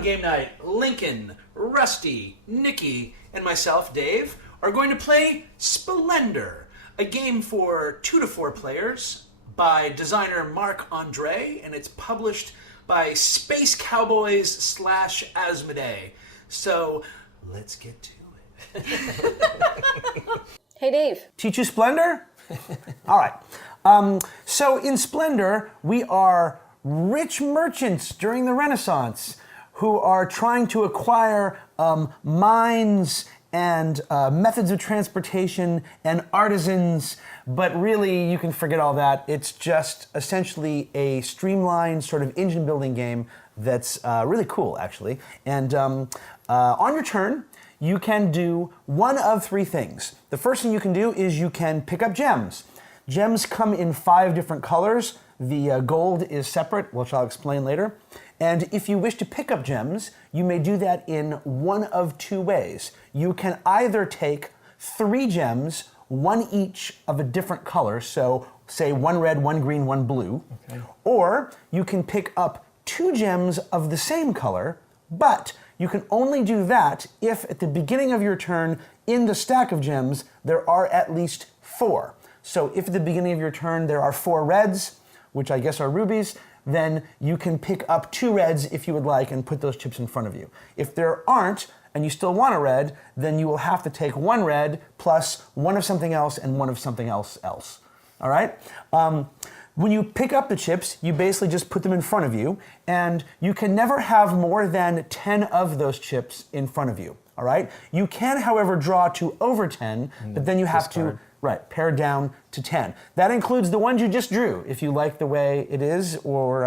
on game night, Lincoln, Rusty, Nikki, and myself, Dave, are going to play Splendor, a game for 2 to 4 players by designer Marc André, and it's published by Space Cowboys / Asmodee. So, let's get to it. Hey, Dave. Teach you Splendor? All right. So in Splendor, we are rich merchants during the Renaissance who are trying to acquire mines and methods of transportation and artisans, but really you can forget all that. It's just essentially a streamlined sort of engine building game that's really cool, actually. And on your turn, you can do one of 3 things. The first thing you can do is you can pick up gems. Gems come in 5 different colors. The gold is separate, which I'll explain later. And if you wish to pick up gems, you may do that in one of 2 ways. You can either take 3 gems, 1 each of a different color, so say 1 red, 1 green, 1 blue, okay. Or you can pick up 2 gems of the same color, but you can only do that if at the beginning of your turn in the stack of gems there are at least 4. So if at the beginning of your turn there are 4 reds, which I guess are rubies, then you can pick up 2 reds if you would like and put those chips in front of you. If there aren't, and you still want a red, then you will have to take 1 red plus 1 of something else and 1 of something else. All right? When you pick up the chips, you basically just put them in front of you, and you can never have more than 10 of those chips in front of you. All right? You can, however, draw to over 10, but then you have to pare down to 10. That includes the ones you just drew, if you like the way it is, or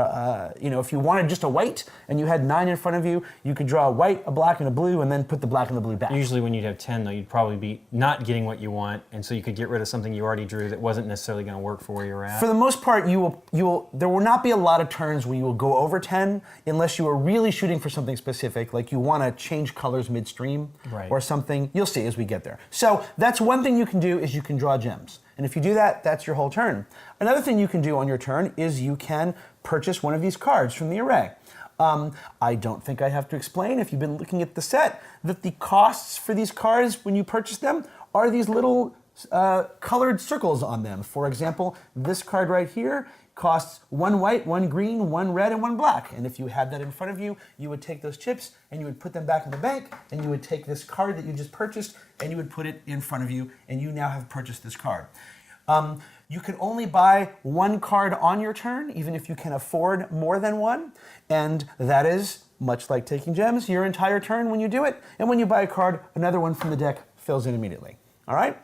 if you wanted just a white and you had 9 in front of you, you could draw a white, a black, and a blue, and then put the black and the blue back. Usually when you'd have 10, though, you'd probably be not getting what you want, and so you could get rid of something you already drew that wasn't necessarily going to work for where you're at. For the most part, there will not be a lot of turns where you will go over 10 unless you are really shooting for something specific, like you want to change colors midstream or something. You'll see as we get there. So that's one thing you can do, is you can draw gems. And if you do that, that's your whole turn. Another thing you can do on your turn is you can purchase one of these cards from the array. I don't think I have to explain, if you've been looking at the set, that the costs for these cards when you purchase them are these little colored circles on them. For example, this card right here costs 1 white, 1 green, 1 red, and 1 black. And if you had that in front of you, you would take those chips and you would put them back in the bank, and you would take this card that you just purchased and you would put it in front of you, and you now have purchased this card. You can only buy 1 card on your turn, even if you can afford more than 1, and that is, much like taking gems, your entire turn when you do it, and when you buy a card, another one from the deck fills in immediately. All right?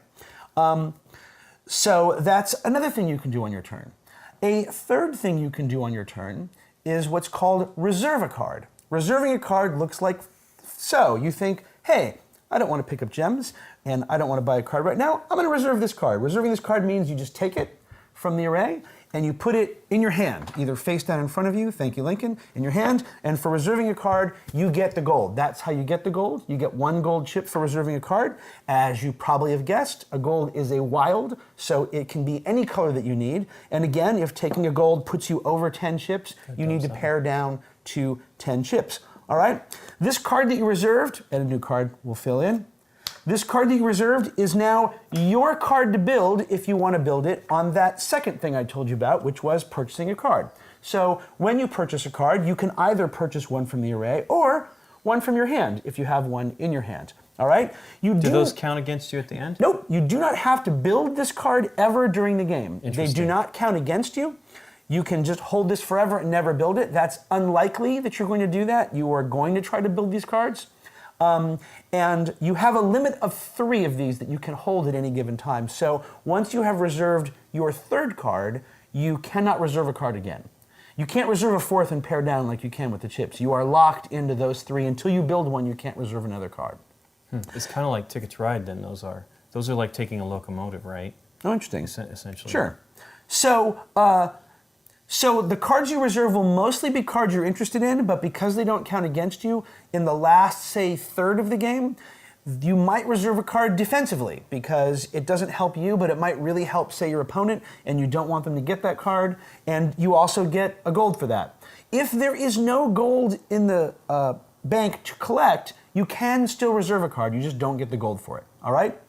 So that's another thing you can do on your turn. A third thing you can do on your turn is what's called reserve a card. Reserving a card looks like so. You think, hey, I don't want to pick up gems, and I don't want to buy a card right now. I'm going to reserve this card. Reserving this card means you just take it from the array, and you put it in your hand, either face down in front of you, thank you, Lincoln, in your hand, and for reserving a card, you get the gold. That's how you get the gold. You get 1 gold chip for reserving a card. As you probably have guessed, a gold is a wild, so it can be any color that you need. And again, if taking a gold puts you over 10 chips, you need to pare down to 10 chips. All right? This card that you reserved, and a new card will fill in, this card that you reserved is now your card to build if you want to build it on that second thing I told you about, which was purchasing a card. So when you purchase a card, you can either purchase one from the array or one from your hand if you have one in your hand. All right? Do those count against you at the end? Nope. You do not have to build this card ever during the game. They do not count against you. You can just hold this forever and never build it. That's unlikely that you're going to do that. You are going to try to build these cards. And you have a limit of 3 of these that you can hold at any given time. So once you have reserved your 3rd card, you cannot reserve a card again. You can't reserve a 4th and pare down like you can with the chips. You are locked into those 3. Until you build one, you can't reserve another card. It's kind of like Ticket to Ride then, those are. Those are like taking a locomotive, right? Oh, interesting. Essentially. Sure. So the cards you reserve will mostly be cards you're interested in, but because they don't count against you, in the last, say, third of the game, you might reserve a card defensively because it doesn't help you, but it might really help, say, your opponent, and you don't want them to get that card, and you also get a gold for that. If there is no gold in the bank to collect, you can still reserve a card. You just don't get the gold for it. All right?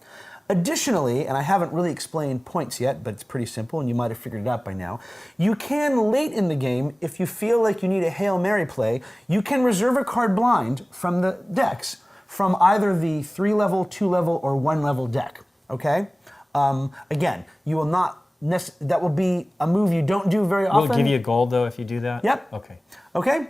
Additionally, and I haven't really explained points yet, but it's pretty simple, and you might have figured it out by now, you can, late in the game, if you feel like you need a Hail Mary play, you can reserve a card blind from the decks from either the 3-level, 2-level, or 1-level deck, okay? Again, you will not, that will be a move you don't do very often. Will it give you a gold, though, if you do that? Yep. Okay. Okay?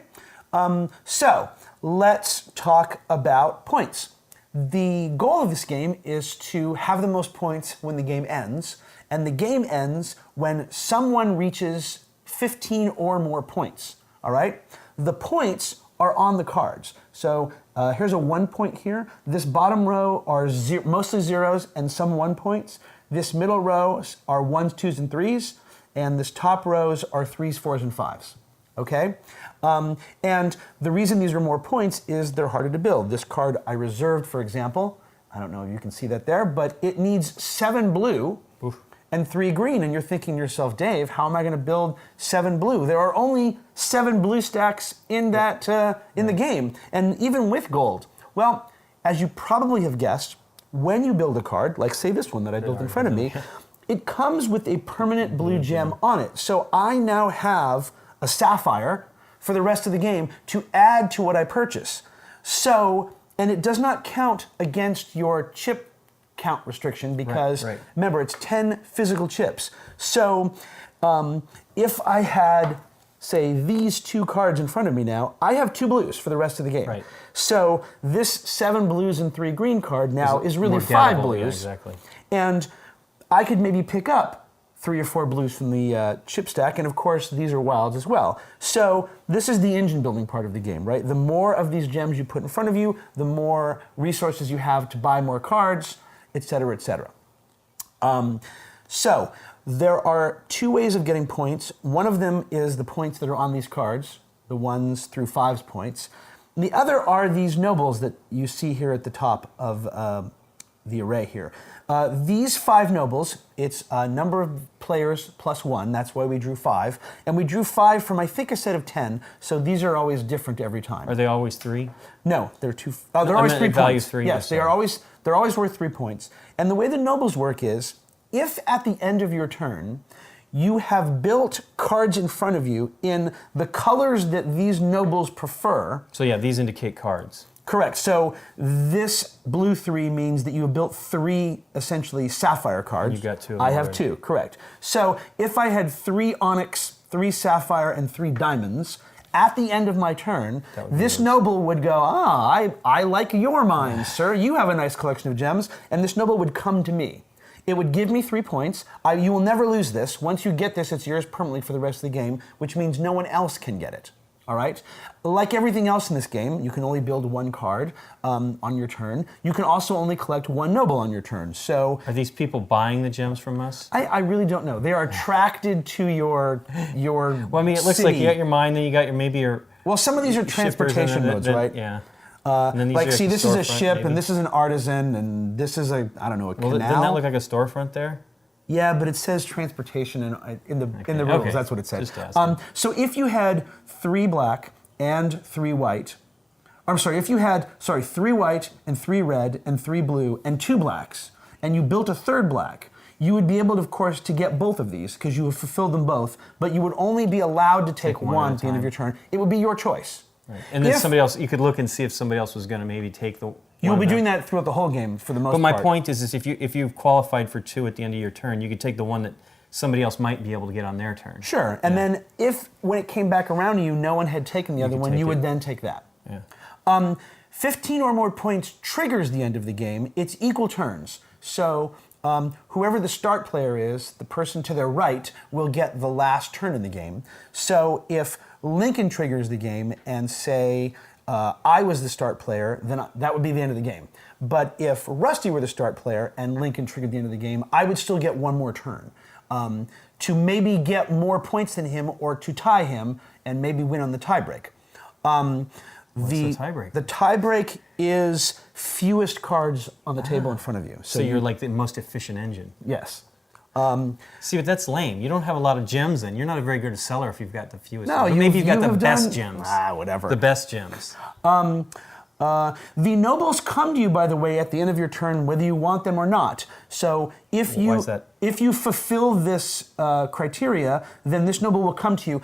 So, let's talk about points. The goal of this game is to have the most points when the game ends, and the game ends when someone reaches 15 or more points, all right? The points are on the cards. So here's a 1 point here. This bottom row are mostly zeros and some 1 points. This middle row are 1s, 2s, and 3s, and this top rows are 3s, 4s, and 5s. Okay? And the reason these are more points is they're harder to build. This card I reserved, for example, I don't know if you can see that there, but it needs 7 blue and 3 green. And you're thinking to yourself, Dave, how am I going to build 7 blue? There are only 7 blue stacks in that in the game, and even with gold. Well, as you probably have guessed, when you build a card, like say this one that I built in front of me, it comes with a permanent blue gem on it. So I now have a sapphire for the rest of the game to add to what I purchase. So, and it does not count against your chip count restriction because, remember, it's 10 physical chips. So, if I had, say, these 2 cards in front of me now, I have 2 blues for the rest of the game. Right. So, this 7 blues and 3 green card now is really 5 blues. Yeah, exactly. And I could maybe pick up 3 or 4 blues from the chip stack, and of course these are wilds as well. So this is the engine building part of the game, right? The more of these gems you put in front of you, the more resources you have to buy more cards, etc., etc. So there are 2 ways of getting points. One of them is the points that are on these cards, the 1s through 5s points. And the other are these nobles that you see here at the top of the array here. These 5 nobles, it's a number of players plus 1, that's why we drew 5. And we drew 5 from, I think, a set of 10, so these are always different every time. Are they always 3? No, they're 2. Oh, they're always 3 points. Value 3. Yes, they're always worth 3 points. And the way the nobles work is, if at the end of your turn, you have built cards in front of you in the colors that these nobles prefer. So yeah, these indicate cards. Correct. So this blue 3 means that you have built 3 essentially sapphire cards. You've got 2. I have 2, correct. So if I had 3 onyx, 3 sapphire, and 3 diamonds, at the end of my turn, this noble would go, I like your mine, sir. You have a nice collection of gems. And this noble would come to me. It would give me 3 points. You will never lose this. Once you get this, it's yours permanently for the rest of the game, which means no one else can get it. All right? Like everything else in this game, you can only build 1 card on your turn. You can also only collect 1 noble on your turn. So, are these people buying the gems from us? I really don't know. They are attracted to your Well, I mean, it looks city. like you got your mine, then you got your Well, some of these are transportation modes, right? Yeah. Like, see, this is a ship, and this is an artisan, and this is a canal. Doesn't that look like a storefront there? Yeah, but it says transportation in the rules. Okay. That's what it says. Just asking. So if you had 3 black and 3 white, I'm sorry, if you had 3 white and 3 red and 3 blue and 2 blacks, and you built a 3rd black, you would be able, of course, to get both of these because you have fulfilled them both. But you would only be allowed to take one at the end of your turn. It would be your choice. Right. And then somebody else, you could look and see if somebody else was going to maybe take the. You'll be doing that throughout the whole game for the most part. But my point is if you've qualified for 2 at the end of your turn, you could take the one that somebody else might be able to get on their turn. Sure, and then if when it came back around to you, no one had taken the other one, you would then take that. Yeah. 15 or more points triggers the end of the game. It's equal turns. So whoever the start player is, the person to their right will get the last turn in the game. So if Lincoln triggers the game and say, I was the start player, then that would be the end of the game. But if Rusty were the start player and Lincoln triggered the end of the game, I would still get 1 more turn to maybe get more points than him or to tie him and maybe win on the tiebreak. What's the tiebreak? The tiebreak is fewest cards on the table in front of you. So you're like the most efficient engine. Yes. See, but that's lame. You don't have a lot of gems then. You're not a very good seller if you've got the fewest. No, But maybe you've got you the have best done- gems. Whatever. The best gems. The nobles come to you, by the way, at the end of your turn, whether you want them or not. So if Why you is that? if you fulfill this criteria, then this noble will come to you.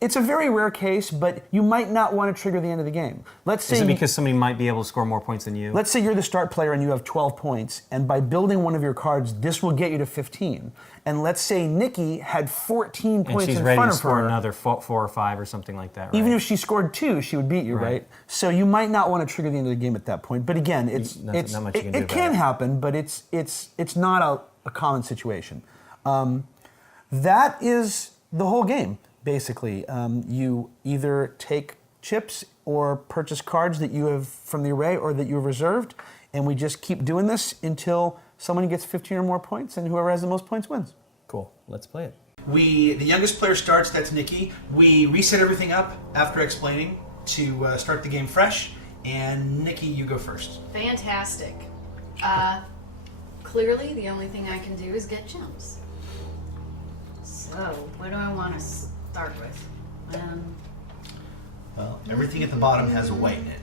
It's a very rare case, but you might not want to trigger the end of the game. Let's say Is it because somebody might be able to score more points than you? Let's say you're the start player and you have 12 points, and by building one of your cards, this will get you to 15. And let's say Nikki had 14 and points she's in ready front to of score her. another 4 or 5 or something like that, right? Even if she scored 2, she would beat you, right? So you might not want to trigger the end of the game at that point. But again, Not much you can do it about can it. happen, but it's not a common situation. That is the whole game, basically. You either take chips or purchase cards that you have from the array or that you have reserved, and we just keep doing this until someone gets 15 or more points, and whoever has the most points wins. Cool. Let's play it. The youngest player starts, that's Nikki. We reset everything up after explaining to start the game fresh. And Nikki, you go first. Fantastic. Clearly, the only thing I can do is get gems. So, what do I want to start with? Well, everything at the bottom has a white in it.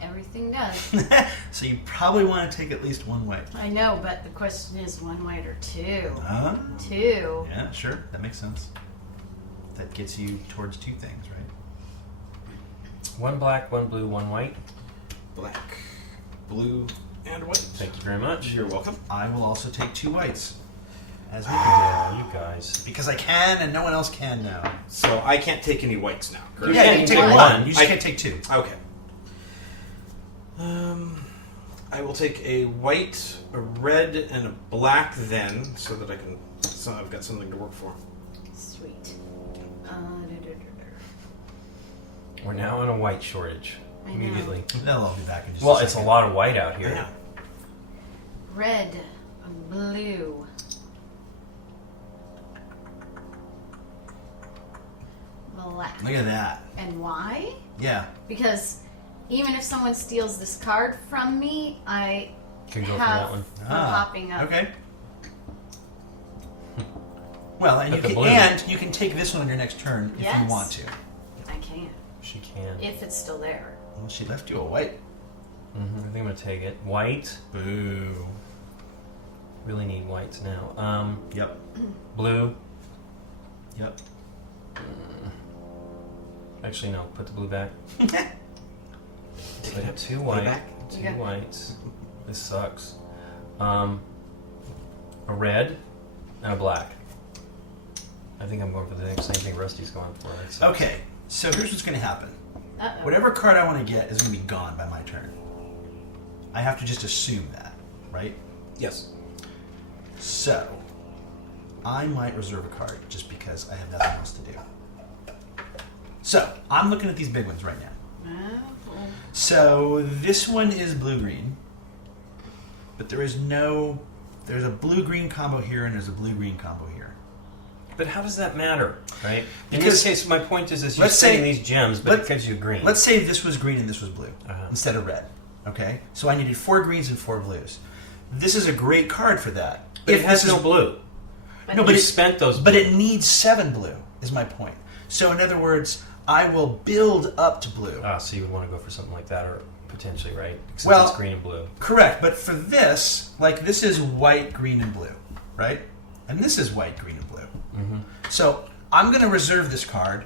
Everything does. So you probably want to take at least one white. I know, but the question is one white or two? Huh? Two. Yeah, sure. That makes sense. That gets you towards 2 things, right? 1 black, 1 blue, 1 white. Black, blue, and white. Thank you very much. You're welcome. I will also take 2 whites. As Nikki Oh, you guys. did. Because I can and no one else can now. So I can't take any whites now, correct? Yeah, you can can take take one. one. You just can't take 2. Okay. I will take a white, a red, and a black then, so that I can. So I've got something to work for. Sweet. We're now in a white shortage. I know. Immediately. They'll all be back in just Well, a it's a second. lot of white out here. Yeah. Red, blue, black. Look at that. And why? Yeah. Because even if someone steals this card from me, I Can go for have that one. fun popping up. Okay. Well, and But you the can blue- you can take this one on your next turn if you Yes. want to. I can, She can. if it's still there. Well, she left you a white. I think I'm gonna take it. White. Boo. Really need whites now. Yep. Blue. Yep. Actually, no. Put the blue back. Put 2 Put it white. back. 2 Yeah. whites. This sucks. A red and a black. I think I'm going for the same thing Rusty's going for. It's- Okay. So here's what's going to happen. Uh-oh. Whatever card I want to get is going to be gone by my turn. I have to just assume that, right? Yes. So I might reserve a card just because I have nothing else to do. So I'm looking at these big ones right now. Oh, So this one is blue-green, but there's a blue-green combo here and there's a blue-green combo here. But how does that matter, right? In Because- this case, my point is you're let's say- setting these gems, but it gives you green. Let's say this was green and this was blue Uh-huh. instead of red. Okay, so I needed 4 greens and 4 blues. This is a great card for that. but it If has this no is- blue. No, but you it spent those. But blue. it needs 7 blue. Is my point. So in other words, I will build up to blue. So you would want to go for something like that, or potentially, right? Since Well- it's green and blue. Correct, but for this, like this is white, green, and blue, right? And this is white, green, and blue. So I'm going to reserve this card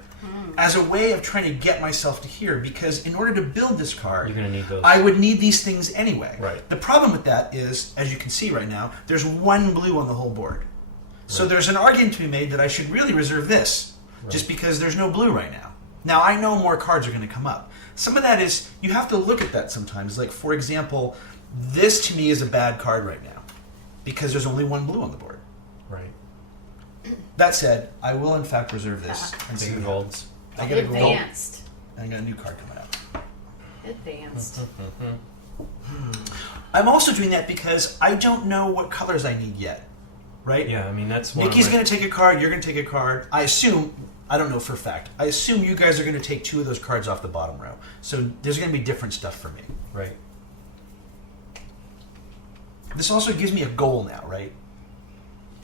as a way of trying to get myself to here, because in order to build this card, You're gonna need those. I would need these things anyway. Right. The problem with that is, as you can see right now, there's 1 blue on the whole board. So Right. there's an argument to be made that I should really reserve this, just because there's no blue right now. Now, I know more cards are going to come up. Some of that is, you have to look at that sometimes. Like, for example, this to me is a bad card right now, because there's only 1 blue on the board. Right. That said, I will in fact reserve this. And see Big what golds. I get a gold. advanced. I got a new card coming up. Advanced. I'm also doing that because I don't know what colors I need yet, right? Yeah, I mean that's one. Nikki's of my- going to take a card, you're going to take a card. I assume, I don't know for a fact, I assume you guys are going to take 2 of those cards off the bottom row. So there's going to be different stuff for me. Right. This also gives me a goal now, right?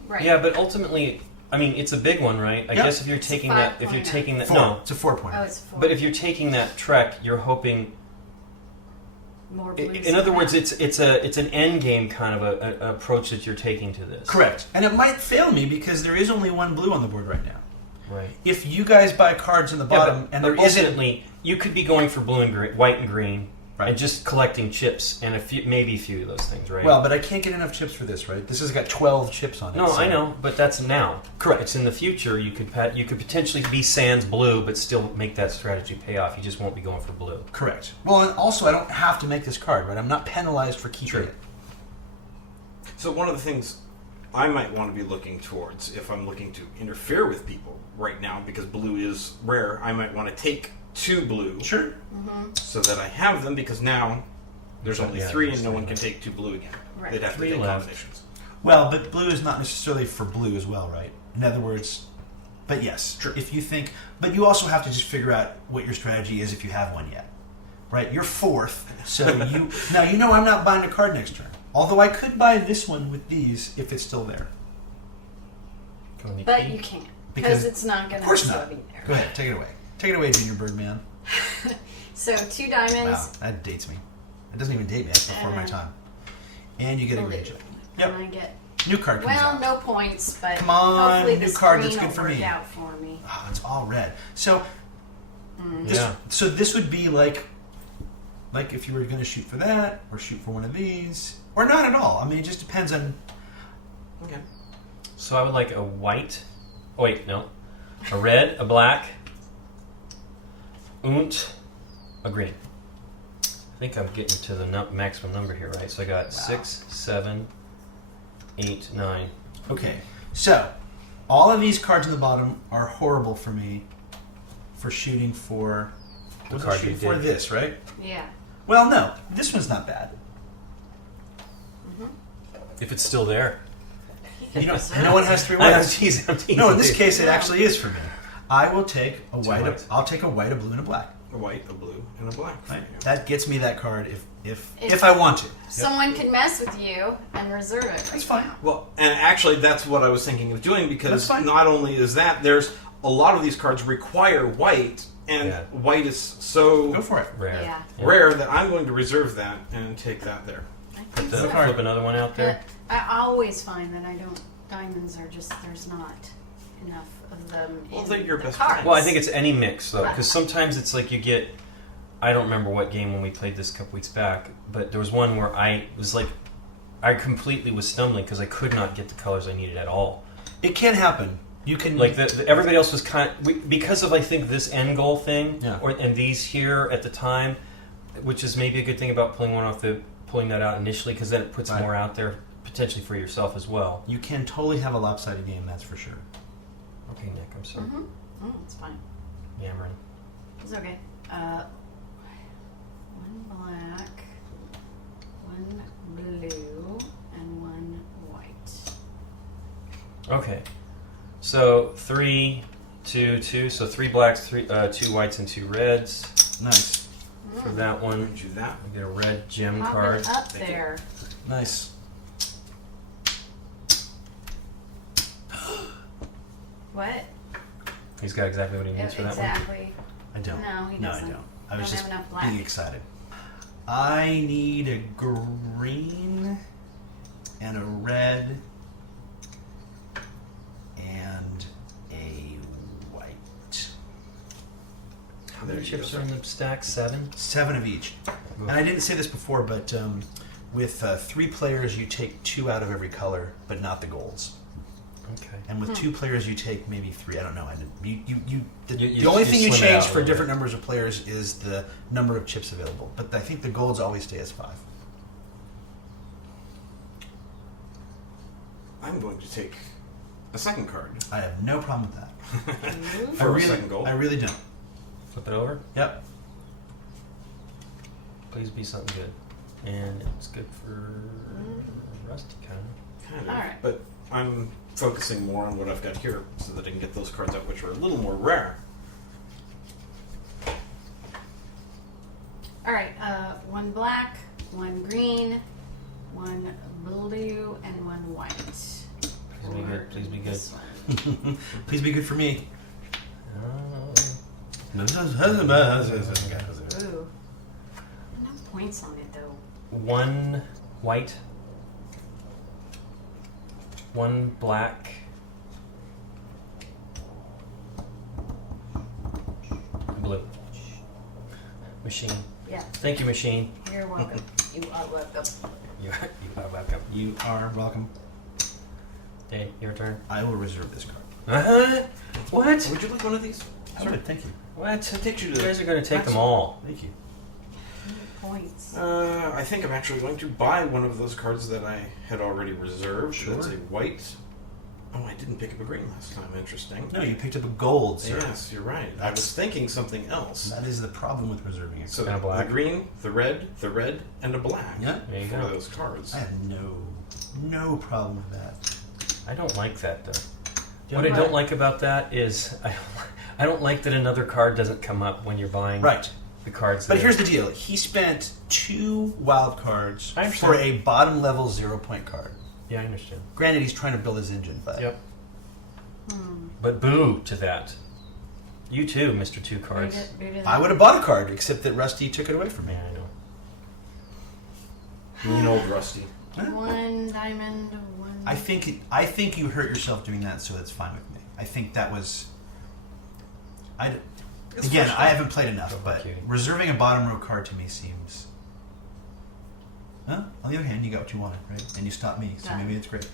Right. Yeah, but ultimately, I mean, it's a big one, right? I Yep. guess if you're taking that, if you're 5.0. taking that, 4. no. It's a 4-pointer. Oh, it's 4. But if you're taking that trek, you're hoping. More blues In other than words, that. it's an end game kind of a approach that you're taking to this. Correct. And it might fail me because there is only one blue on the board right now. Right. If you guys buy cards on the Yeah, bottom and there isn't, ultimately, you could be going for blue and green, white and green, Right. and just collecting chips and maybe a few of those things, right? well, but I can't get enough chips for this, right? This has got 12 chips on it. no, so- I know, but that's now. Correct. It's in the future. You could potentially be sans blue, but still make that strategy pay off. You just won't be going for blue. Correct. Well, and also I don't have to make this card, right? I'm not penalized for keeping True. it. So one of the things I might want to be looking towards, if I'm looking to interfere with people right now, because blue is rare, I might want to take 2 blue Sure. so that I have them, because now there's only Yeah, 3 there's and no 3 one can left. take 2 blue again. Right. They'd have to 3 take left. combinations. Well, but blue is not necessarily for blue as well, right? In other words, but yes, True. if you think, but you also have to just figure out what your strategy is if you have one yet, right? You're 4th, so you now you know I'm not buying a card next turn. Although I could buy this one with these if it's still there. But you can't. Because- Because it's not going Of course to not. be there. Go ahead, take it away. Take it away, Junior Birdman. So 2 Wow, diamonds. that dates me. It doesn't even date me. That's before my time. And you get a blue. green chip. And Yep. I get, New card comes well, out. no points, but Come on, hopefully new this card, green that's good will for work me. out for me. Oh, it's all red. So, this, Yeah. so this would be like if you were going to shoot for that, or shoot for one of these, or not at all. I mean, it just depends on. Okay. So I would like a white. Oh wait, no, a red, a black, und, a green. I think I'm getting to the maximum number here, right? So I got 6, 7, 8, 9. Okay, so all of these cards on the bottom are horrible for me for shooting for. The was I card shooting you for did. this, right? Yeah. Well, no, this one's not bad. If it's still there. You know, no one has 3 I know, whites. I'm teasing. No, in this case, it No. actually is for me. I will take a white. whites. I'll take a white, a blue, and a black. A white, a blue, and a black. Right? That gets me that card If- if I want to. Someone could mess with you and reserve it. That's right fine. now. Well, and actually, that's what I was thinking of doing, because That's fine. not only is that, there's a lot of these cards require white, and Yeah. white is so Go for it. Rare. Yeah. rare that I'm going to reserve that and take that there. I Put think the, so. flip another one out there. But I always find that I don't. Diamonds are just there's not enough of them Well, in they're your the best cards. friend. Well, I think it's any mix though, because sometimes it's like you get. I don't remember what game when we played this a couple weeks back, but there was one where I was like, I completely was stumbling because I could not get the colors I needed at all. It can happen. You can Like everybody else was because of I think this end goal thing, Yeah. and these here at the time, which is maybe a good thing about pulling that out initially, because then it puts Right. more out there potentially for yourself as well. You can totally have a lopsided game. That's for sure. Okay, Nick, I'm sorry, It's fine. yammering. It's okay. One black, one blue, and one white. Okay, so 3, 2, 2. So 3 blacks, 2 whites, and 2 reds. Nice, For that one, Do that. we get a red gem Pop card. it up Thank you. there. nice. What? He's got exactly what he needs for that one. Exactly. I don't. No, he I doesn't. don't. I was Don't just have enough black. being excited. I need a green and a red and a white. How many There you chips go. are in the stack? 7? 7 of each. And I didn't say this before, but with 3 players, you take 2 out of every color, but not the golds. Okay. And with 2 players, you take maybe 3. I don't know. I didn't, the You only thing you slim it out change a for little different bit. numbers of players is the number of chips available. But I think the golds always stay as 5. I'm going to take a second card I have no problem with that. for I really, a second goal. I really don't. Flip it over. Yep. Please be something good. And it's good for Rusty, kind of. Kind of. All right. But I'm focusing more on what I've got here so that I can get those cards out, which are a little more rare. All right. One black, one green, one blue, and one white. We get Please be good. This one. Please be good for me. Ooh. No points on it though. 1 white, 1 black, blue. Machine. Yeah. Thank you, machine. You're welcome. You are welcome. You are welcome. You are welcome. Dave, your turn. I will reserve this card. What? Would you like one of these? Sure, thank you. What? Take you You to guys are going to take them all. Thank you. Points. I think I'm actually going to buy one of those cards that I had already reserved. Sure. That's a white. Oh, I didn't pick up a green last time. Interesting. No, you picked up a gold, sir. Yes, you're right. I was thinking something else. That is the problem with reserving a So And a black. the green, the red, and a black. Yeah. There you for go. those cards. I have no problem with that. I don't like that, though. You What I know don't like about that is I don't like that another card doesn't come up when you're buying Right. the cards. But that here's are- the deal. He spent 2 wild cards I understand. for a bottom level 0-point card. Yeah, I understand. Granted, he's trying to build his engine, but Yep. But boo to that. You too, Mr. Two Cards. I would have bought a card, except that Rusty took it away from me. Yeah, I know. Mean old Rusty. One diamond, one. I think you hurt yourself doing that, so that's fine with me. I think that was. Again, I haven't played enough, but Cutie. reserving a bottom row card to me seems. Huh? On the other hand, you got what you wanted, right? And you stopped me, so Got it. maybe it's great.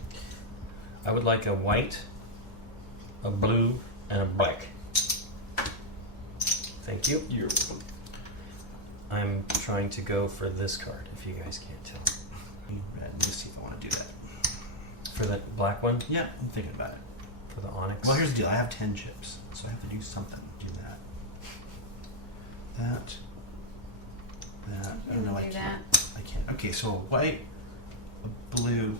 I would like a white, a blue, and a black. Thank you. You're welcome. I'm trying to go for this card, if you guys can't tell. Red. Let me see if I want to do that. For that black one, Yeah, I'm thinking about it. for the onyx. Well, here's the deal. I have 10 chips, so I have to do something. Do that. That. I don't know. I Do can't. I can't. Okay, so a white, a blue,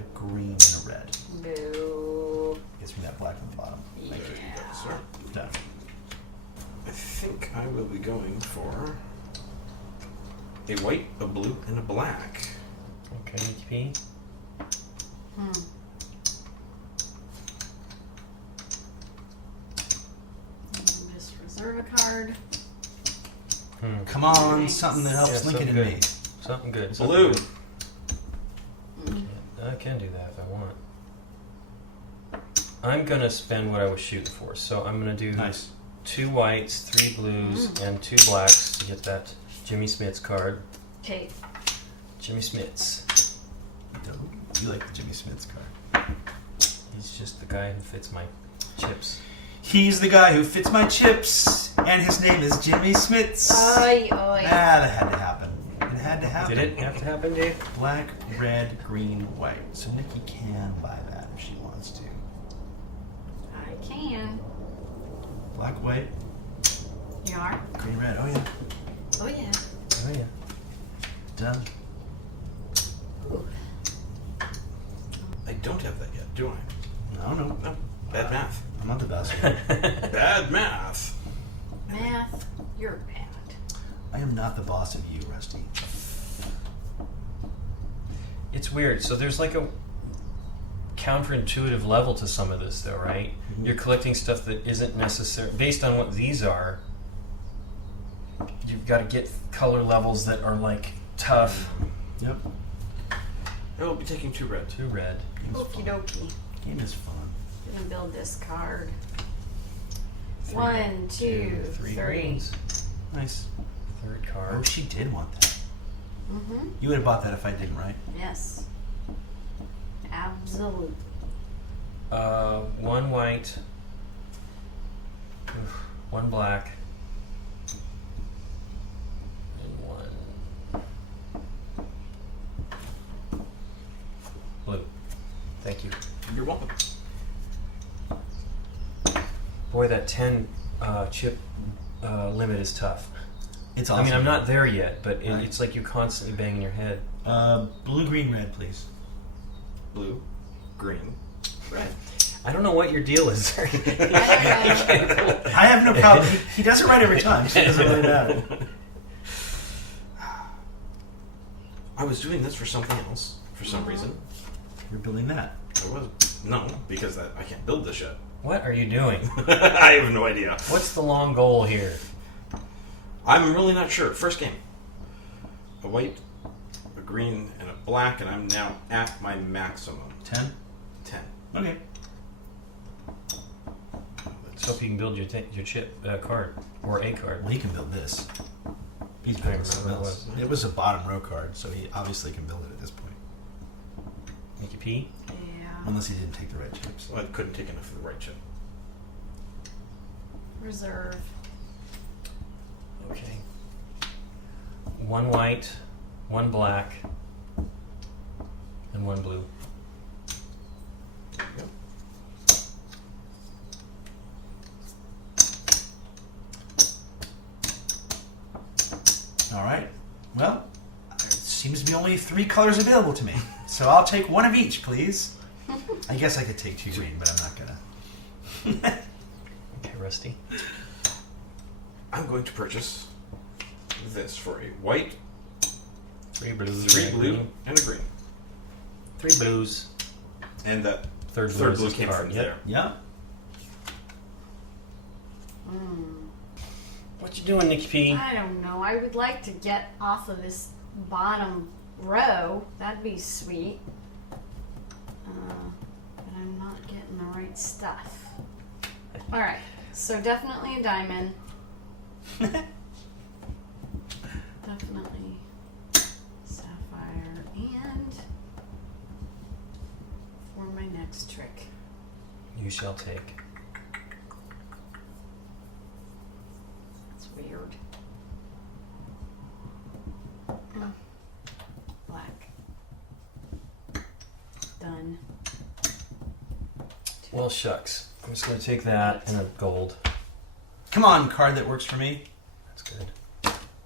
a green, and a red. Boo. Gets me that black on the bottom. Thank you. Yeah. Sir. Done. I think I will be going for a white, a blue, and a black. Okay, Nikki P. Just reserve a card. Come on, Nice. something that helps Yeah, Lincoln and something me. good. Something good. Something Blue. good. I can do that if I want. I'm gonna spend what I was shooting for, so I'm gonna do Nice. 2 whites, 3 blues, and 2 blacks to get that Jimmy Smits card. Okay. Jimmy Smits. You like the Jimmy Smits card. He's just the guy who fits my chips. He's the guy who fits my chips, and his name is Jimmy Smits. Oi, oi. That had to happen. It had to happen. Did it have to happen, Dave? Black, red, green, white. So Nikki can buy that if she wants to. I can. Black, white, You are? green, red. Oh yeah. Oh, yeah. Oh yeah. Done. Ooh. I don't have that yet, do I? No, no. No. Bad math. I'm not the best. Bad math. Math, you're bad. I am not the boss of you, Rusty. It's weird. So there's like a counterintuitive level to some of this, though, right? You're collecting stuff that isn't necessary based on what these are. You've got to get color levels that are like tough. Yep. I will be taking 2 red. 2 red. Okie dokie. Game is fun. Gonna build this card. 3, 1, 2, 3 3. greens. Nice. Third Oh, card. she did want that. Mm-hmm. You would have bought that if I didn't, right? Yes. Absolute. 1 white. 1 black. And 1 blue. Thank you. You're welcome. Boy, that 10 chip limit is tough. It's I awesome. mean, I'm not there yet, but Right. it's like you're constantly banging your head. Blue, green, red, please. Blue, green, red. I don't know what your deal is. I have no problem. He does it right every time, so it doesn't really matter. I was doing this for something else, for some reason. You're building that. I was. No, because I can't build this yet. What are you doing? I have no idea. What's the long goal here? I'm really not sure. First game. A white, a green, and a black, and I'm now at my maximum. 10? 10. Okay. Let's hope you can build your chip card. Or a card. Well, he can build this. He's I building remember something what it else. It was a bottom row card, so he obviously can build it at this point. Make you pee? Yeah. Unless he didn't take the right chips. So I couldn't take enough of the right chip. Reserve. Okay. 1 white, 1 black, and 1 blue. All right. Well, there seems to be only 3 colors available to me. So I'll take 1 of each, please. I guess I could take 2 green, but I'm not gonna. Okay, Rusty. I'm going to purchase this for a white, 3 blues, 3 and a blue, green. and a green. 3 blues. And that Third third is blue his came card. from Yep. there. Yeah. What you doing, Nikki P? I don't know. I would like to get off of this bottom row. That'd be sweet. But I'm not getting the right stuff. All right. So definitely a diamond. Definitely sapphire. And for my next trick. You shall take. It's weird. Black. Done. Well, shucks. I'm just going to take that and a gold. Come on, card that works for me. That's good.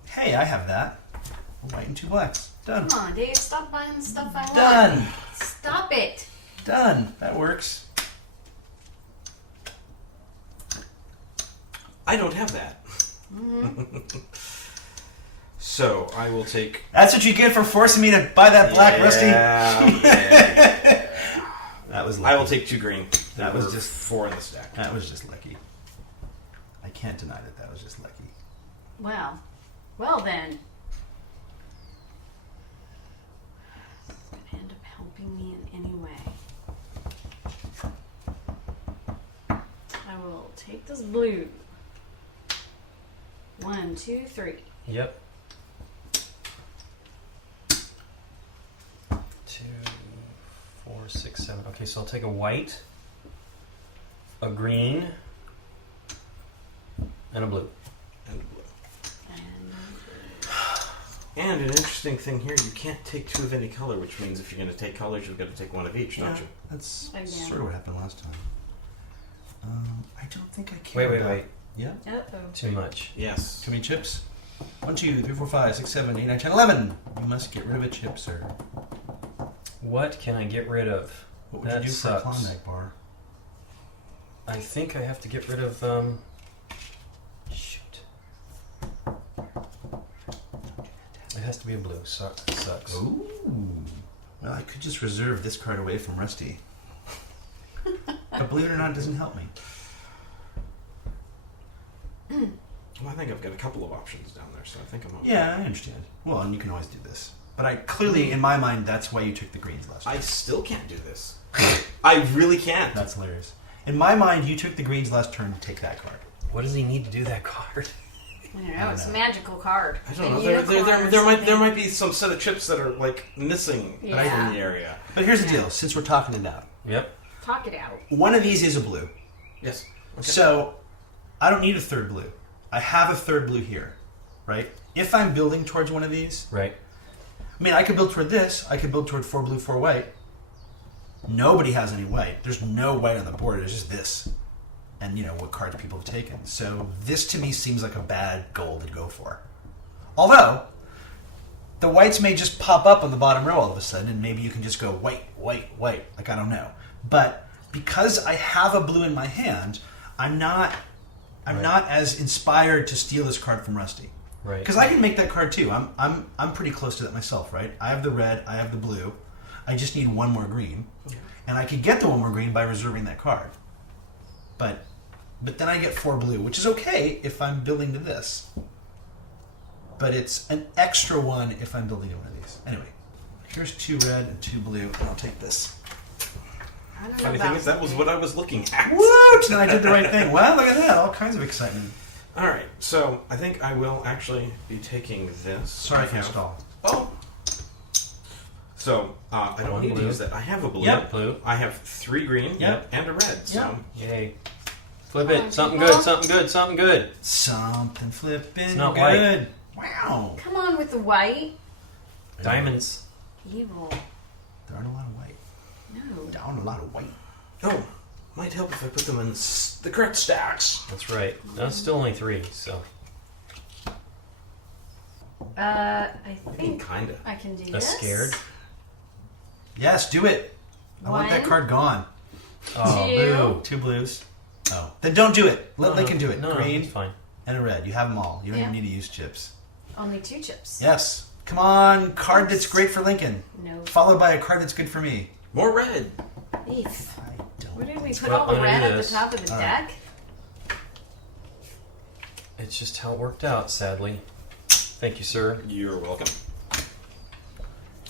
Hey, I have that. A white and 2 blacks. Done. Come on, Dave. Stop buying the stuff I want. Done. Stop it. Done. That works. I don't have that. So I will take. That's what you get for forcing me to buy that black, Rusty. Yeah. That was lucky. I will take 2 green. That was There were just- 4 in the stack. That was just lucky. I can't deny that. That was just lucky. Well then. It's gonna end up helping me in any way. I will take this blue. 1, 2, 3. Yep. 2, 4, 6, 7. Okay, so I'll take a white, a green, and a blue. And blue. And And an interesting thing here, you can't take 2 of any color, which means if you're going to take colors, you've got to take 1 of each, don't you? That's Again. sort of what happened last time. I don't think I care. Wait. about- Yeah. uh-oh. Too much. Yes. Too many chips? 1, 2, 3, 4, 5, 6, 7, 8, 9, 10, 11. You must get rid of a chip, sir. What can I get rid of? What would That you do sucks. for a Klondike bar? I think I have to get rid of, shoot. It has to be a blue. Sucks. Ooh. Well, I could just reserve this card away from Rusty. But believe it or not, it doesn't help me. Well, I think I've got a couple of options down there, so I think I'm okay. Yeah, I understand. Well, and you can always do this. But I clearly, in my mind, that's why you took the greens last time. I still can't do this. I really can't. That's hilarious. In my mind, you took the greens last turn to take that card. What does he need to do that card? I don't know. It's a magical card. I don't A know. unicorn or There something. might be some set of chips that are like missing Yeah. from the area. But here's the deal, since we're talking it out. Yep. Talk it out. One of these is a blue. Yes. Okay. So, I don't need a third blue. I have a third blue here, right? If I'm building towards one of these, Right. I mean, I could build toward this. I could build toward 4 blue, 4 white. Nobody has any white. There's no white on the board. There's just this. And, you know, what cards people have taken. So this, to me, seems like a bad goal to go for. Although, the whites may just pop up on the bottom row all of a sudden, and maybe you can just go white, white, white. Like, I don't know. But because I have a blue in my hand, I'm not as inspired to steal this card from Rusty. Right. Because I can make that card too. I'm pretty close to that myself, right? I have the red, I have the blue. I just need one more green. And I could get the one more green by reserving that card. But then I get 4 blue, which is okay if I'm building to this. But it's an extra 1 if I'm building to one of these. Anyway, here's 2 red and 2 blue, and I'll take this. I don't know Funny about thing is, that was what I was looking at. Woot! And I did the right thing. Well, look at that. All kinds of excitement. All right, so I think I will actually be taking this. Sorry I for the have- stall. Oh. So I don't One need to blue. use that. I have a blue. Yep, blue. I have 3 green. Yep. And a red. So Yay. Flip Come on, it. Something people. good, something good, something good. Something flipping It's not good. Wow. Come on with the white. Diamonds. Evil. There aren't a lot of white. No. There aren't a lot of white. oh, might help if I put them in the correct stacks. That's right. That's still only 3, so. I I mean, think kinda. I can do A this. scared? Yes, do it. I want that One. card gone. Oh, Two. boo. 2 blues. Oh. Then don't do it. Let Lincoln do it. No, Green it's fine. and a red. You have them all. You don't Yeah. even need to use chips. Only 2 chips. Yes. Come on. Card that's great for Lincoln. No. Followed by a card that's good for me. More red. Beef. I don't. Where did we put Well, all the I'm gonna red do at the this. top of the All deck? It's just how it worked out, sadly. Thank you, sir. You're welcome.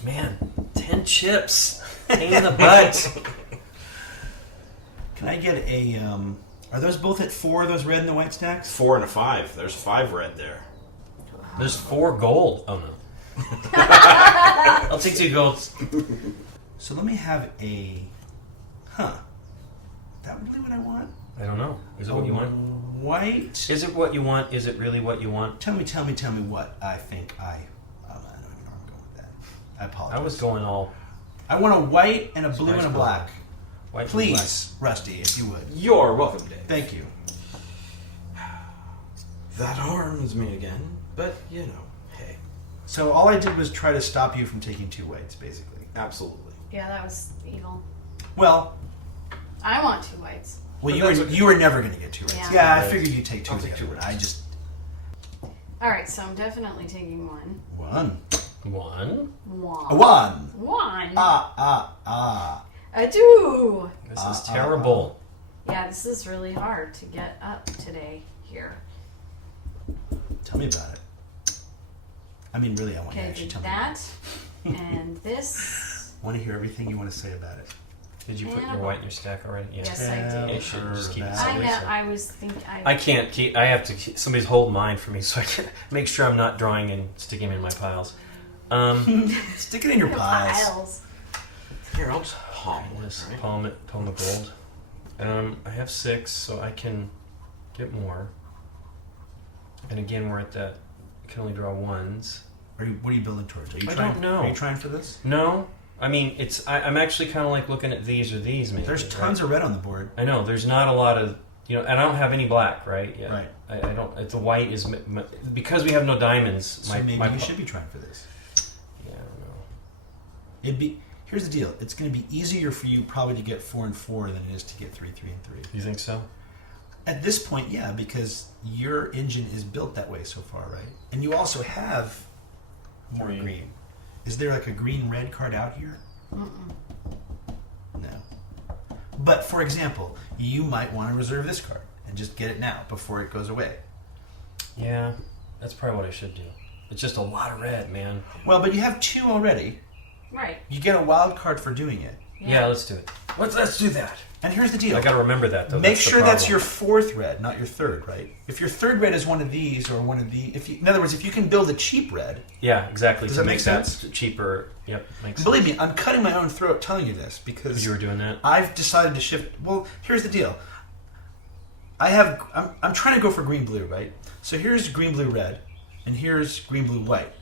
Man, 10 chips. Pain in the butt. Can I get a? Are those both at 4? Those red and the white stacks? 4 and a 5. There's 5 red there. There's 4 gold. Oh, no. I'll take 2 golds. So let me have a. Huh. That really what I want? I don't know. Is it what you want? White. Is it what you want? Is it really what you want? Tell me what I think I don't even know where I'm going with that. I apologize. I was going all I want a white and a blue Spice and a black. white and Please, Rusty, if you would. You're welcome, Dave. Thank you. That harms me again, but you know, hey, So all I did was try to stop you from taking 2 whites, basically. absolutely. Yeah, that was evil. Well, I want 2 whites. well, But you were that's okay. you were never going to get 2 whites. Yeah. Yeah, I figured you'd take 2. I'll take 2 together. whites. I just Alright, so I'm definitely taking 1. 1. One. 1. A 1. 1. A 2. This is terrible. Yeah, this is really hard to get up today here. Tell me about it. I mean, really, I want you to Okay, actually did tell me. that. And this. I want to hear everything you want to say about it. Did you put And your a white in your stack already? Yeah. Yes, I You did. should just keep it that. I separate, know. so- I was thinking. I can't keep. I have to. Keep, somebody's holding mine for me, so I can make sure I'm not drawing and sticking them in my piles. Stick it in your piles. Piles. Here, I'll just palm Yes, this. Right? palm the gold. I have 6, so I can get more. And again, we're at that. I can only draw 1s. What are you building towards? Are you I trying? don't know. Are you trying for this? No, I mean it's. I'm actually kind of like looking at these or these. Maybe There's tons of red on the board. I know there's not a lot of and I don't have any black, right? Yeah. Right. I don't. The white is because we have no diamonds. So maybe you should be trying for this. Yeah, I don't know. It'd be. Here's the deal. It's going to be easier for you probably to get 4 and 4 than it is to get 3, 3, and 3. You think so? At this point, yeah, because your engine is built that way so far, right? And you also have more green. Is there like a green-red card out here? No. But for example, you might want to reserve this card and just get it now before it goes away. Yeah, that's probably what I should do. It's just a lot of red, man. Well, but you have 2 already. Right. You get a wild card for doing it. Yeah, let's do it. Let's do that. And here's the deal. I got to remember that though. Make That's the sure that's your problem. 4th red, not your 3rd, right? If your 3rd red is one of these or one of the, in other words, if you can build a cheap red, Yeah, exactly. Does to that make sense? Cheaper. Yep, makes sense. believe me, I'm cutting my own throat telling you this because You were doing that. I've decided to shift. Well, here's the deal. I'm trying to go for green blue, right? So here's green blue red, and here's green blue white.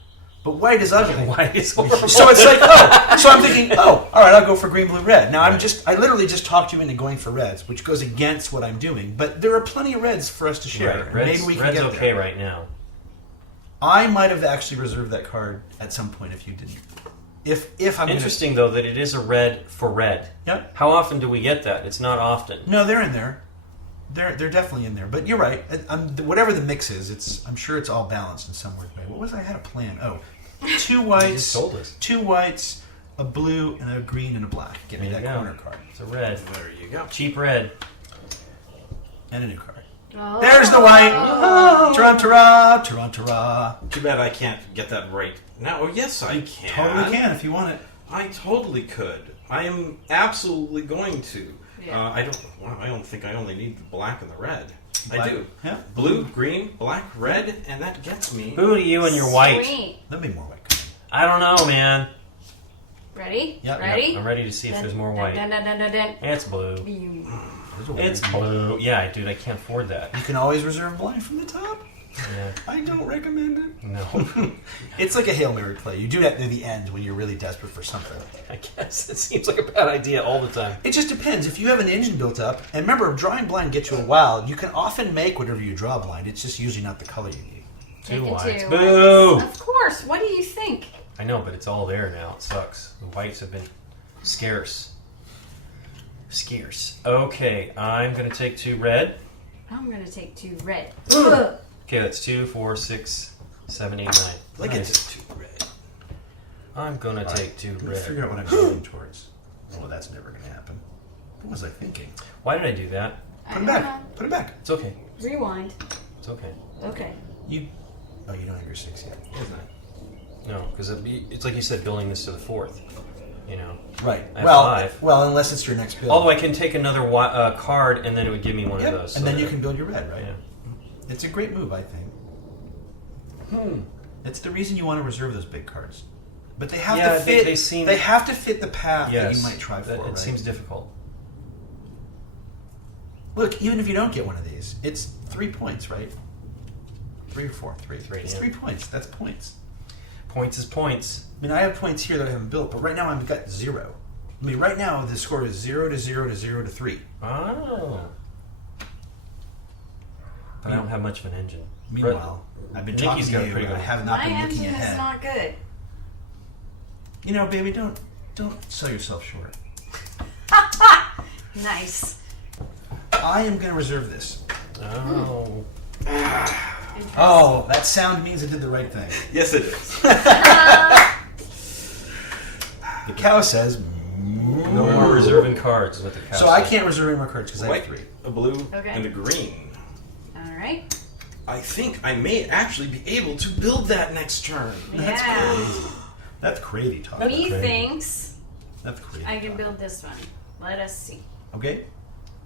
But white is ugly. White is horrible. So it's like, so I'm thinking, all right, I'll go for green blue red. Now I literally just talked you into going for reds, which goes against what I'm doing. But there are plenty of reds for us to share. Right. and Red's, maybe we can red's get okay there. right now. I might have actually reserved that card at some point if you didn't. If I'm Interesting though that it is a red for red. Yep. How often do we get that? It's not often. No, they're in there. They're definitely in there. But you're right. Whatever the mix is, I'm sure it's all balanced in some weird way. What was I had a plan? Oh, 2 You whites. just told us. 2 whites. a blue, and a green, and a black. Get me There that you go. corner card. It's a red. There you go. Cheap red. And a new card. Oh. There's the white. Ta-ra. Too bad I can't get that right now. Oh, yes, I can. Totally can if you want it. I totally could. I am absolutely going to. Yeah. I don't think I only need the black and the red. I Black- do. Yeah. Blue, green, black, red, and that gets me. Who do you and your white? Sweet. There'll be more white cards. I don't know, man. Ready? Yep. Ready? I'm ready to see if there's more white. Dun, dun, dun, dun, dun. It's blue. There's a white. It's blue. Yeah, dude, I can't afford that. You can always reserve blind from the top. Yeah. I don't recommend it. No. It's like a Hail Mary play. You do that near the end when you're really desperate for something. I guess it seems like a bad idea all the time. It just depends. If you have an engine built up, and remember, drawing blind gets you a wild, you can often make whatever you draw blind. It's just usually not the color you need. Take Two it whites. to Boo! Of course. What do you think? I know, but it's all there now. It sucks. The whites have been scarce. Scarce. Okay, I'm going to take 2 red. I'm going to take 2 red. Okay, that's 2, 4, 6, 7, 8, 9. Like Nice. it's too red. I'm going to take 2 Let me red. figure out what I'm going towards. Oh, that's never going to happen. What was I thinking? Why did I do that? Put it back. Put it back. It's okay. Rewind. It's okay. Okay. You. Oh, you don't have your 6 yet. Isn't it? No, because it's like you said, building this to the 4th. You know. Right. I have Well, 5. well, unless it's your next build. Although I can take another card and then it would give me one Yep. of those. And so then you that- can build your red, right? Yeah. It's a great move, I think. It's the reason you want to reserve those big cards. But they have Yeah, to fit. they seem- They have to fit the path that Yes. you might try for. It right? seems difficult. Look, even if you don't get one of these, it's 3 points, right? 3 or 4? 3. It's yeah. 3 points. That's points. Points is points. I mean, I have points here that I haven't built, but right now I've got 0. I mean, right now the score is 0 to 0 to 0 to 3. Oh. But I don't have much of an engine. Meanwhile, I've been Nikki's talking got to a you, pretty and I good have not My been looking engine ahead. is not good. You know, baby, don't sell yourself short. Nice. I am going to reserve this. Oh. Oh, that sound means I did the right thing. Yes, it is. The cow says. No more reserving cards with the cow. So I can't reserve any more cards because I have White, 3. a blue, Okay. and a green. All right. I think I may actually be able to build that next turn. That's Yeah. crazy. That's crazy talk. He That's crazy. thinks That's crazy. I can talk. build this one. Let us see. Okay.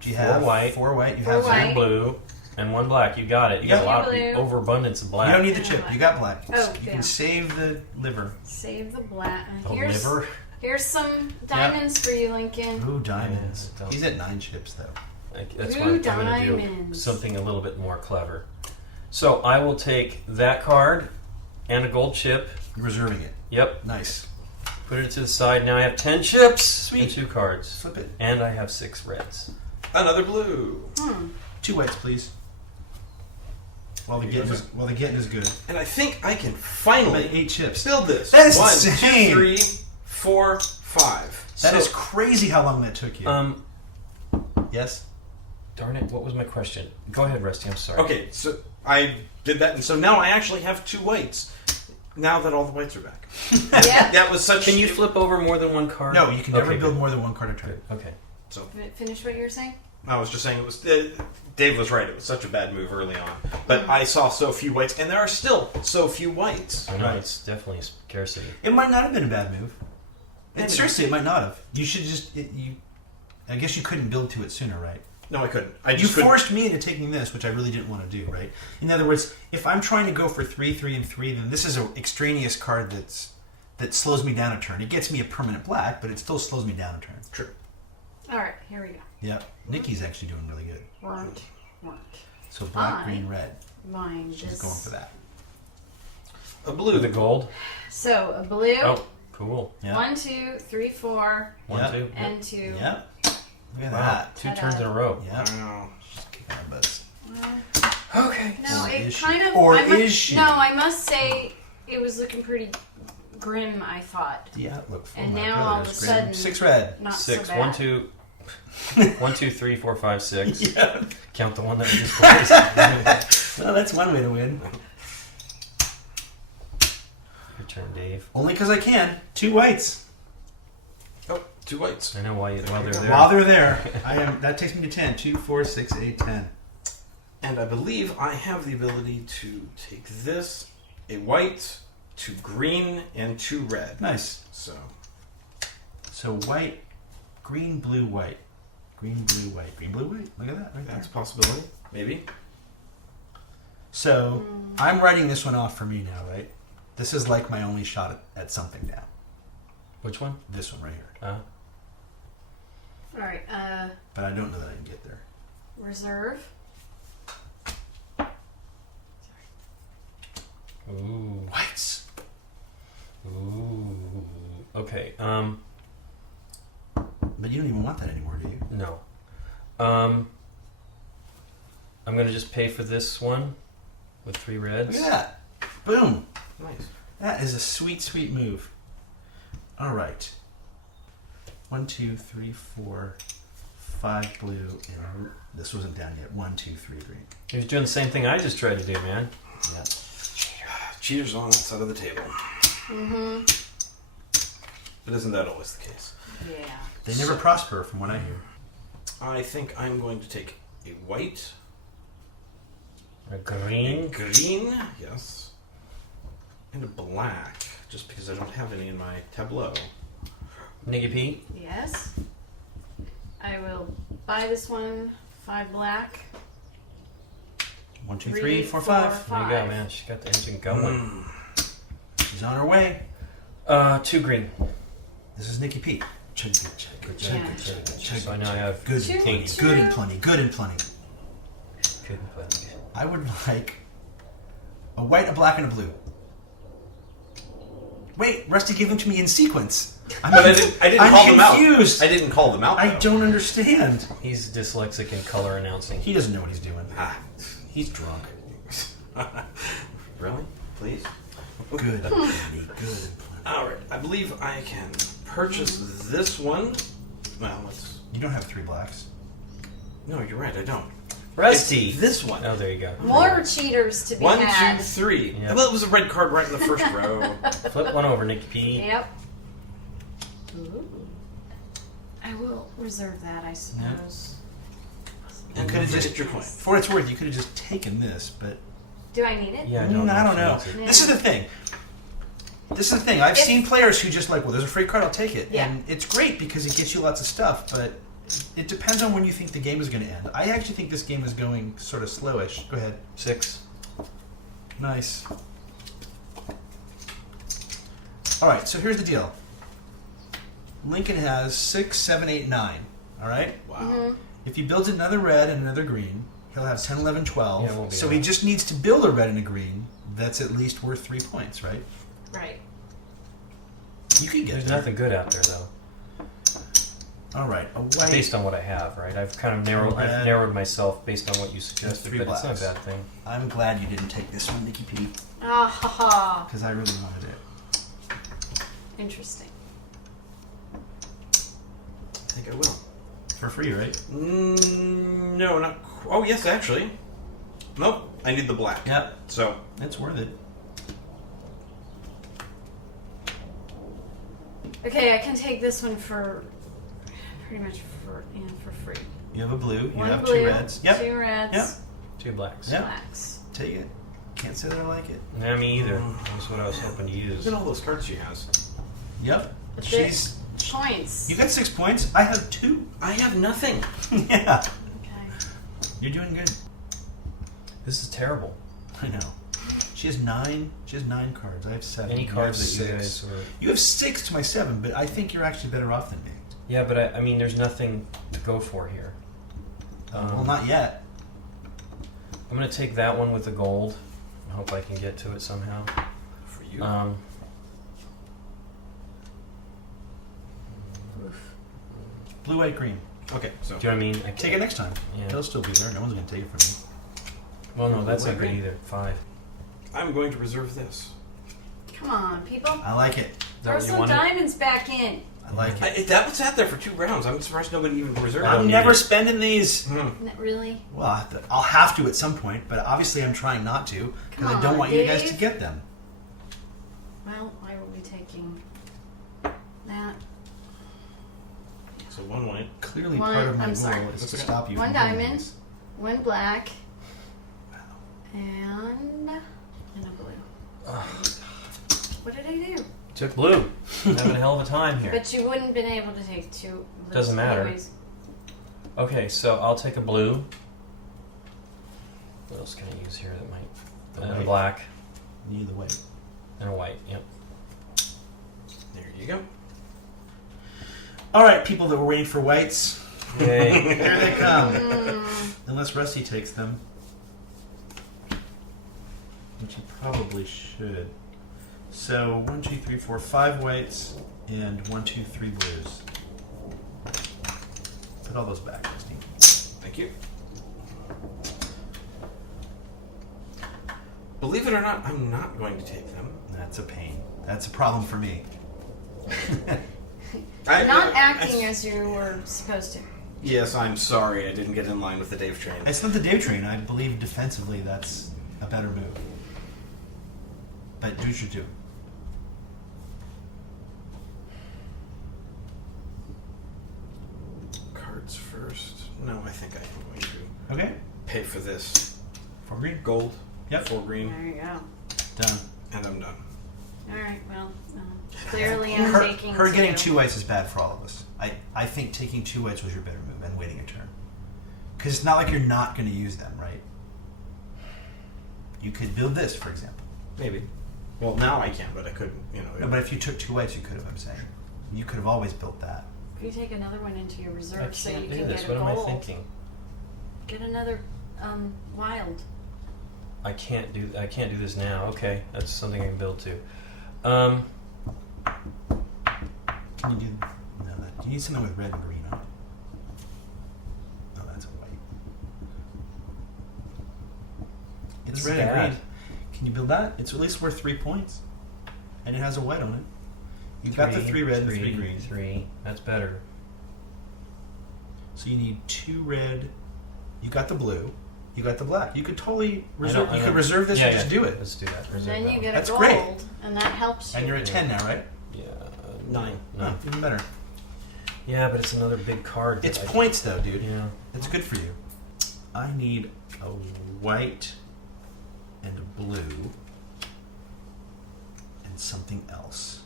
Do you 4 have white. 4 white? You 4 have 0. white. One blue and 1 black. You got it. You got a Yeah. lot of Blue. overabundance of black. You don't need the chip. You got black. Oh, you yeah. can save the liver. Save the black. Oh, Here's liver. here's some diamonds for you, Lincoln. Ooh, diamonds. Yeah, don't- He's at 9 chips though. That's Ooh, why I'm going to do diamonds. something a little bit more clever. So I will take that card and a gold chip. You're reserving it. Yep. Nice. Put it to the side. Now I have 10 chips Sweet. and 2 cards. Flip it. And I have 6 reds. Another blue. 2 whites, please. While the getting is good. And I think I can About finally 8 chips. build this. That is 1, insane. 2, 3, 4, 5. That So- is crazy how long that took you. Yes? Darn it, what was my question? Go ahead, Rusty, I'm sorry. Okay, so I did that, and so now I actually have 2 whites. Now that all the whites are back. Yeah. That was such. Can you flip over more than 1 card? No, you can never Okay, build good. more than 1 card at a turn. Okay. So Finish what you were saying. I was just saying it was. Dave was right. It was such a bad move early on, but I saw so few whites, and there are still so few whites. I know, Right. it's definitely a scarcity. It might not have been a bad move. Maybe Seriously, it might not have. You should just. I guess you couldn't build to it sooner, right? No, I couldn't. I You just couldn't. forced me into taking this, which I really didn't want to do, right? In other words, if I'm trying to go for 3, 3, and 3, then this is an extraneous card that slows me down a turn. It gets me a permanent black, but it still slows me down a turn. True. All right, here we go. Yeah, Nikki's actually doing really good. Weren't. So black, I- green, red. Mine. She's This. going for that. A With blue. the gold? So a blue. Oh, cool. Yeah. 1, 2, 3, 4, 1, Yeah. 2. and 2. Yeah. Look at Wow, that. 2 turns in a row. Yeah. Wow. She's kicking our butts. Okay. No, Or it is she? kind of. Or I must, is she? No, I must say it was looking pretty grim. I thought. The outlook for And my now brother all of is a great. sudden- 6 red. Not 6. so bad. 1, 2. 1, 2, 3, 4, 5, 6. Yeah. Count the one that we just placed. Well, that's one way to win. Your turn, Dave. Only because I can. 2 whites. 2 whites. I know while they're there. While they're there, that takes me to 10. 2, 4, 6, 8, 10. And I believe I have the ability to take this, a white, 2 green, and 2 red. Nice. So white, green, blue, white. Green, blue, white. Green, blue, white. Look at that right that's a there. possibility. Maybe. So I'm writing this one off for me now, right? This is like my only shot at something now. Which one? This one right here. All right. But I don't know that I can get there. Reserve. Ooh. Whites. Ooh. Okay. But you don't even want that anymore, do you? No. I'm gonna just pay for this one with 3 reds. Look at that. Boom. Nice. That is a sweet, sweet move. All right. 1, 2, 3, 4, 5 blue, and this wasn't down yet. 1, 2, 3 green. He was doing the same thing I just tried to do, man. Yeah. Cheaters on that side of the table. Mm-hmm. But isn't that always the case? Yeah. They never prosper, from what I hear. I think I'm going to take a white, A a green. green, yes, and a black, just because I don't have any in my tableau. Nigga Pete. Yes. I will buy this one. 5 black. 1, 2, 3, 3, 4, 4, 5. There you go, man. She got the engine going. She's on her way. 2 green. This is Nikki P. Chug, chug, chug, chug, Yeah. chug, chug, chug, So now I have good Two, and plenty. two. Good and plenty. Good and plenty. good play. I would like a white, a black, and a blue. Wait, Rusty gave them to me in sequence. But I didn't I'm call them out. confused. I didn't call them out. I though. don't understand. He's dyslexic in color announcing. He doesn't know what he's doing. Ah, He's drunk. really? Please. Good and plenty. Good and plenty. All right. I believe I can purchase this one. Well, let's. You don't have 3 blacks. No, you're right. I don't. Rusty. It's this one. Oh, there you go. More cheaters to be 1, had. 2, 3. Yeah. Well, it was a red card right in the first row. Flip one over, Nikki P. Yep. Ooh. I will reserve that, I suppose. You could have just, Hit your point. for what it's worth, you could have just taken this, but Do I need it? Yeah, I don't know. if she needs it. This is the thing. I've If- seen players who just like, well, there's a free card, I'll take it. Yeah. And it's great because it gets you lots of stuff, but it depends on when you think the game is going to end. I actually think this game is going sort of slowish. Go ahead. 6. Nice. All right, so here's the deal. Lincoln has 6, 7, 8, 9. All right? Wow. If he builds another red and another green, he'll have 10, 11, 12. Yeah, it won't be so that. he just needs to build a red and a green that's at least worth 3 points, right? Right. You can get There's there. nothing good out there, though. All right, a white. Based on what I have, right? I've kind of Red. narrowed myself based on what you suggested, 3 but it's not a blacks. bad thing. I'm glad you didn't take this one, Nikki P, Ah ha ha. because I really wanted it. Interesting. I think I will. For free, right? No, not. Oh, yes, actually. Nope. I need the black. Yep. So, It's worth it. Okay, I can take this one for pretty much for free. You have a blue. You One have blue, 2 reds. Yep. 2 reds, Yep. 2 blacks. Yep. blacks. Take it. Can't say that I like it. Nah, me either. That's what I was hoping to use. look at all those cards she has. Yep. But She's. Points. You got 6 points. I have 2. I have nothing. Yeah. Okay. You're doing good. This is terrible. I know. She has 9. She has 9 cards. I have 7. Any You cards have that you 6. guys were... You have 6 to my 7, but I think you're actually better off than me. Yeah, but I mean, there's nothing to go for here. Well, not yet. I'm going to take that one with the gold. I hope I can get to it somehow. For you. Blue, white, green. Okay, so. Do you know what I mean? I Take it next time. Yeah. It'll still be there. No one's going to take it from me. Well, no, that's Wait, not good wait. either. 5. I'm going to reserve this. Come on, people. I like it. Is that Throw what you some wanted? diamonds back in. I like it. That was sat there for 2 rounds. I'm surprised nobody even reserved I don't it. I'm need never it. spending these. Really? Well, I'll have to at some point, but obviously I'm trying not to because I Come don't on, want you guys to Dave. get them. Well, I will be taking that. So 1 white. Clearly, One- part of my I'm rule sorry. is to Okay. stop you One from doing diamond. this. 1 black. And a blue. What did I do? Took blue. I'm having a hell of a time here. But you wouldn't have been able to take 2 blues Doesn't matter. anyways. Okay, so I'll take a blue. What else can I use here that might? And a white. black Need the white. and a white. Yep. There you go. All right, people that were waiting for whites, Yay. here they come. Unless Rusty takes them, which he probably should. So 1, 2, 3, 4, 5 whites and 1, 2, 3 blues. Put all those back, Rusty. Thank you. Believe it or not, I'm not going to take them. That's a pain. That's a problem for me. Not acting as you were supposed to. Yes, I'm sorry I didn't get in line with the Dave train. It's not the Dave train. I believe defensively that's a better move. But do what you do. Cards first. No, I think I am going to Okay. pay for this. 4 green. Gold. Yep. 4 green. There you go. Done. And I'm done. Alright, well, clearly I'm Her, taking her getting 2. 2 whites is bad for all of us. I think taking 2 whites was your better move and waiting a turn. Because it's not like you're not going to use them, right? You could build this, for example. Maybe. Well, now I can, but I couldn't, No, but if you took 2 whites, you could have, I'm saying. You could have always built that. If you take another one into your I reserve so you can't do can this. get What a am I gold. thinking? Get another wild. I can't do this now. Okay, that's something I can build to. Can you do... No, you need something with red and green on it. Oh, that's a white. It's This red is and bad. green. Can you build that? It's at least worth 3 points. And it has a white on it. You've got the 3 red and 3 green. 3. That's better. So you need 2 red. You got the blue. You got the black. You could totally reserve. I You don't- could reserve this yeah, and yeah. just do it. Let's do that. And Reserve then that you one. get That's a gold, great. and that helps you. And you're at 10 now, right? Yeah. 9. Oh, even better. Yeah, but it's another big card. It's that I- points though, dude. Yeah. It's good for you. I need a white and a blue and something else.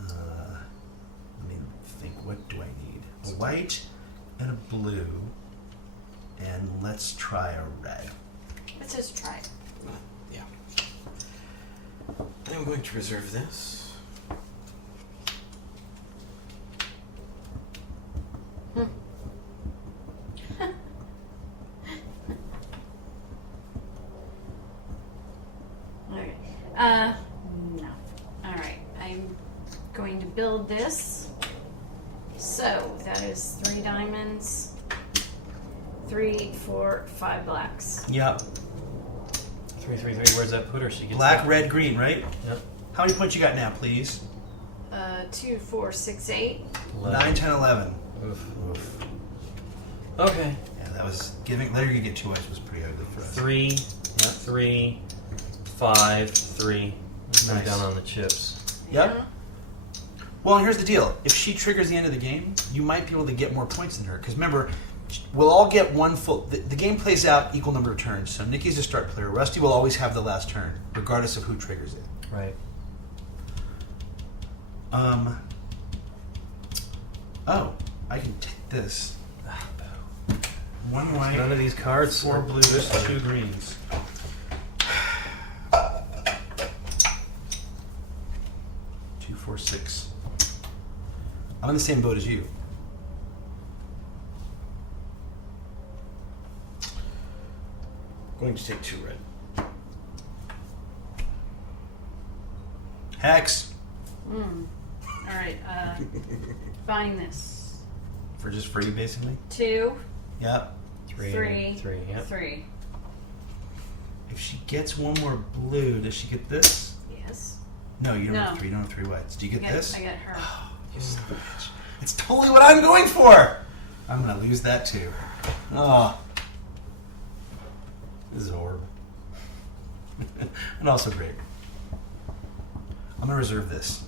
Let me think. What do I need? A white and a blue, and let's try a red. Let's just try it. Yeah. I'm going to reserve this. Okay. No. Alright. I'm going to build this. So, that is 3 diamonds, 3, 4, 5 blacks. Yep. 3, 3, 3. Where's that put her? She gets Black, that. red, green, right? Yep. How many points you got now, please? 2, 4, 6, 8. 9, 10, 11. Oof. Oof. Okay. Yeah, that was giving. Letting you get 2 whites was pretty ugly for us. 3. Yep. 3. 5. 3. Go Nice. down on the chips. Yep. Yeah. Well, and here's the deal. If she triggers the end of the game, you might be able to get more points than her. Because remember, we'll all get one full... The game plays out equal number of turns. So Nikki's the start player. Rusty will always have the last turn, regardless of who triggers it. Right. Oh, I can take this. 1 white, None of these cards 4 are blues, good for 2 you. greens. 2, 4, 6. I'm in the same boat as you. Going to take 2 red. Hex. Alright, buying this. For just free, basically. 2, Yep. 3. 3, 3. Yep. 3. If she gets 1 more blue, does she get this? Yes. No, you don't No. have 3. You don't have 3 whites. Do you get this? I get her. You son of a bitch. It's totally what I'm going for. I'm gonna lose that too. Oh, this is horrible. And also great. I'm gonna reserve this.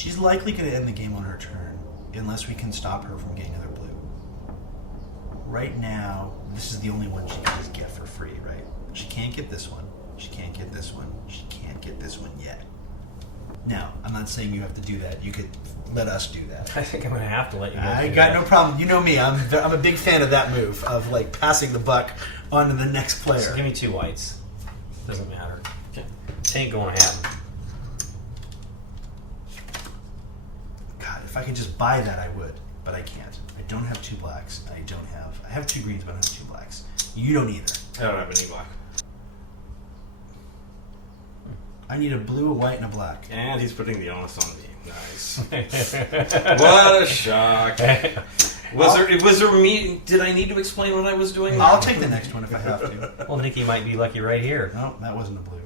She's likely going to end the game on her turn, unless we can stop her from getting another blue. Right now, this is the only one she can just get for free, right? She can't get this one. She can't get this one. She can't get this one yet. Now, I'm not saying you have to do that. You could let us do that. I think I'm going to have to let you guys I do got that. no problem. You know me. I'm a big fan of that move, of like passing the buck on to the next player. So give me 2 whites. Doesn't matter. It ain't going to happen. God, if I could just buy that, I would, but I can't. I don't have 2 blacks. I have 2 greens, but I don't have 2 blacks. You don't either. I don't have any black. I need a blue, a white, and a black. And he's putting the onus on me. Nice. What a shock. Was there me? Did I need to explain what I was doing? I'll take the next one if I have to. Well, Nikki might be lucky right here. No, that wasn't a blue.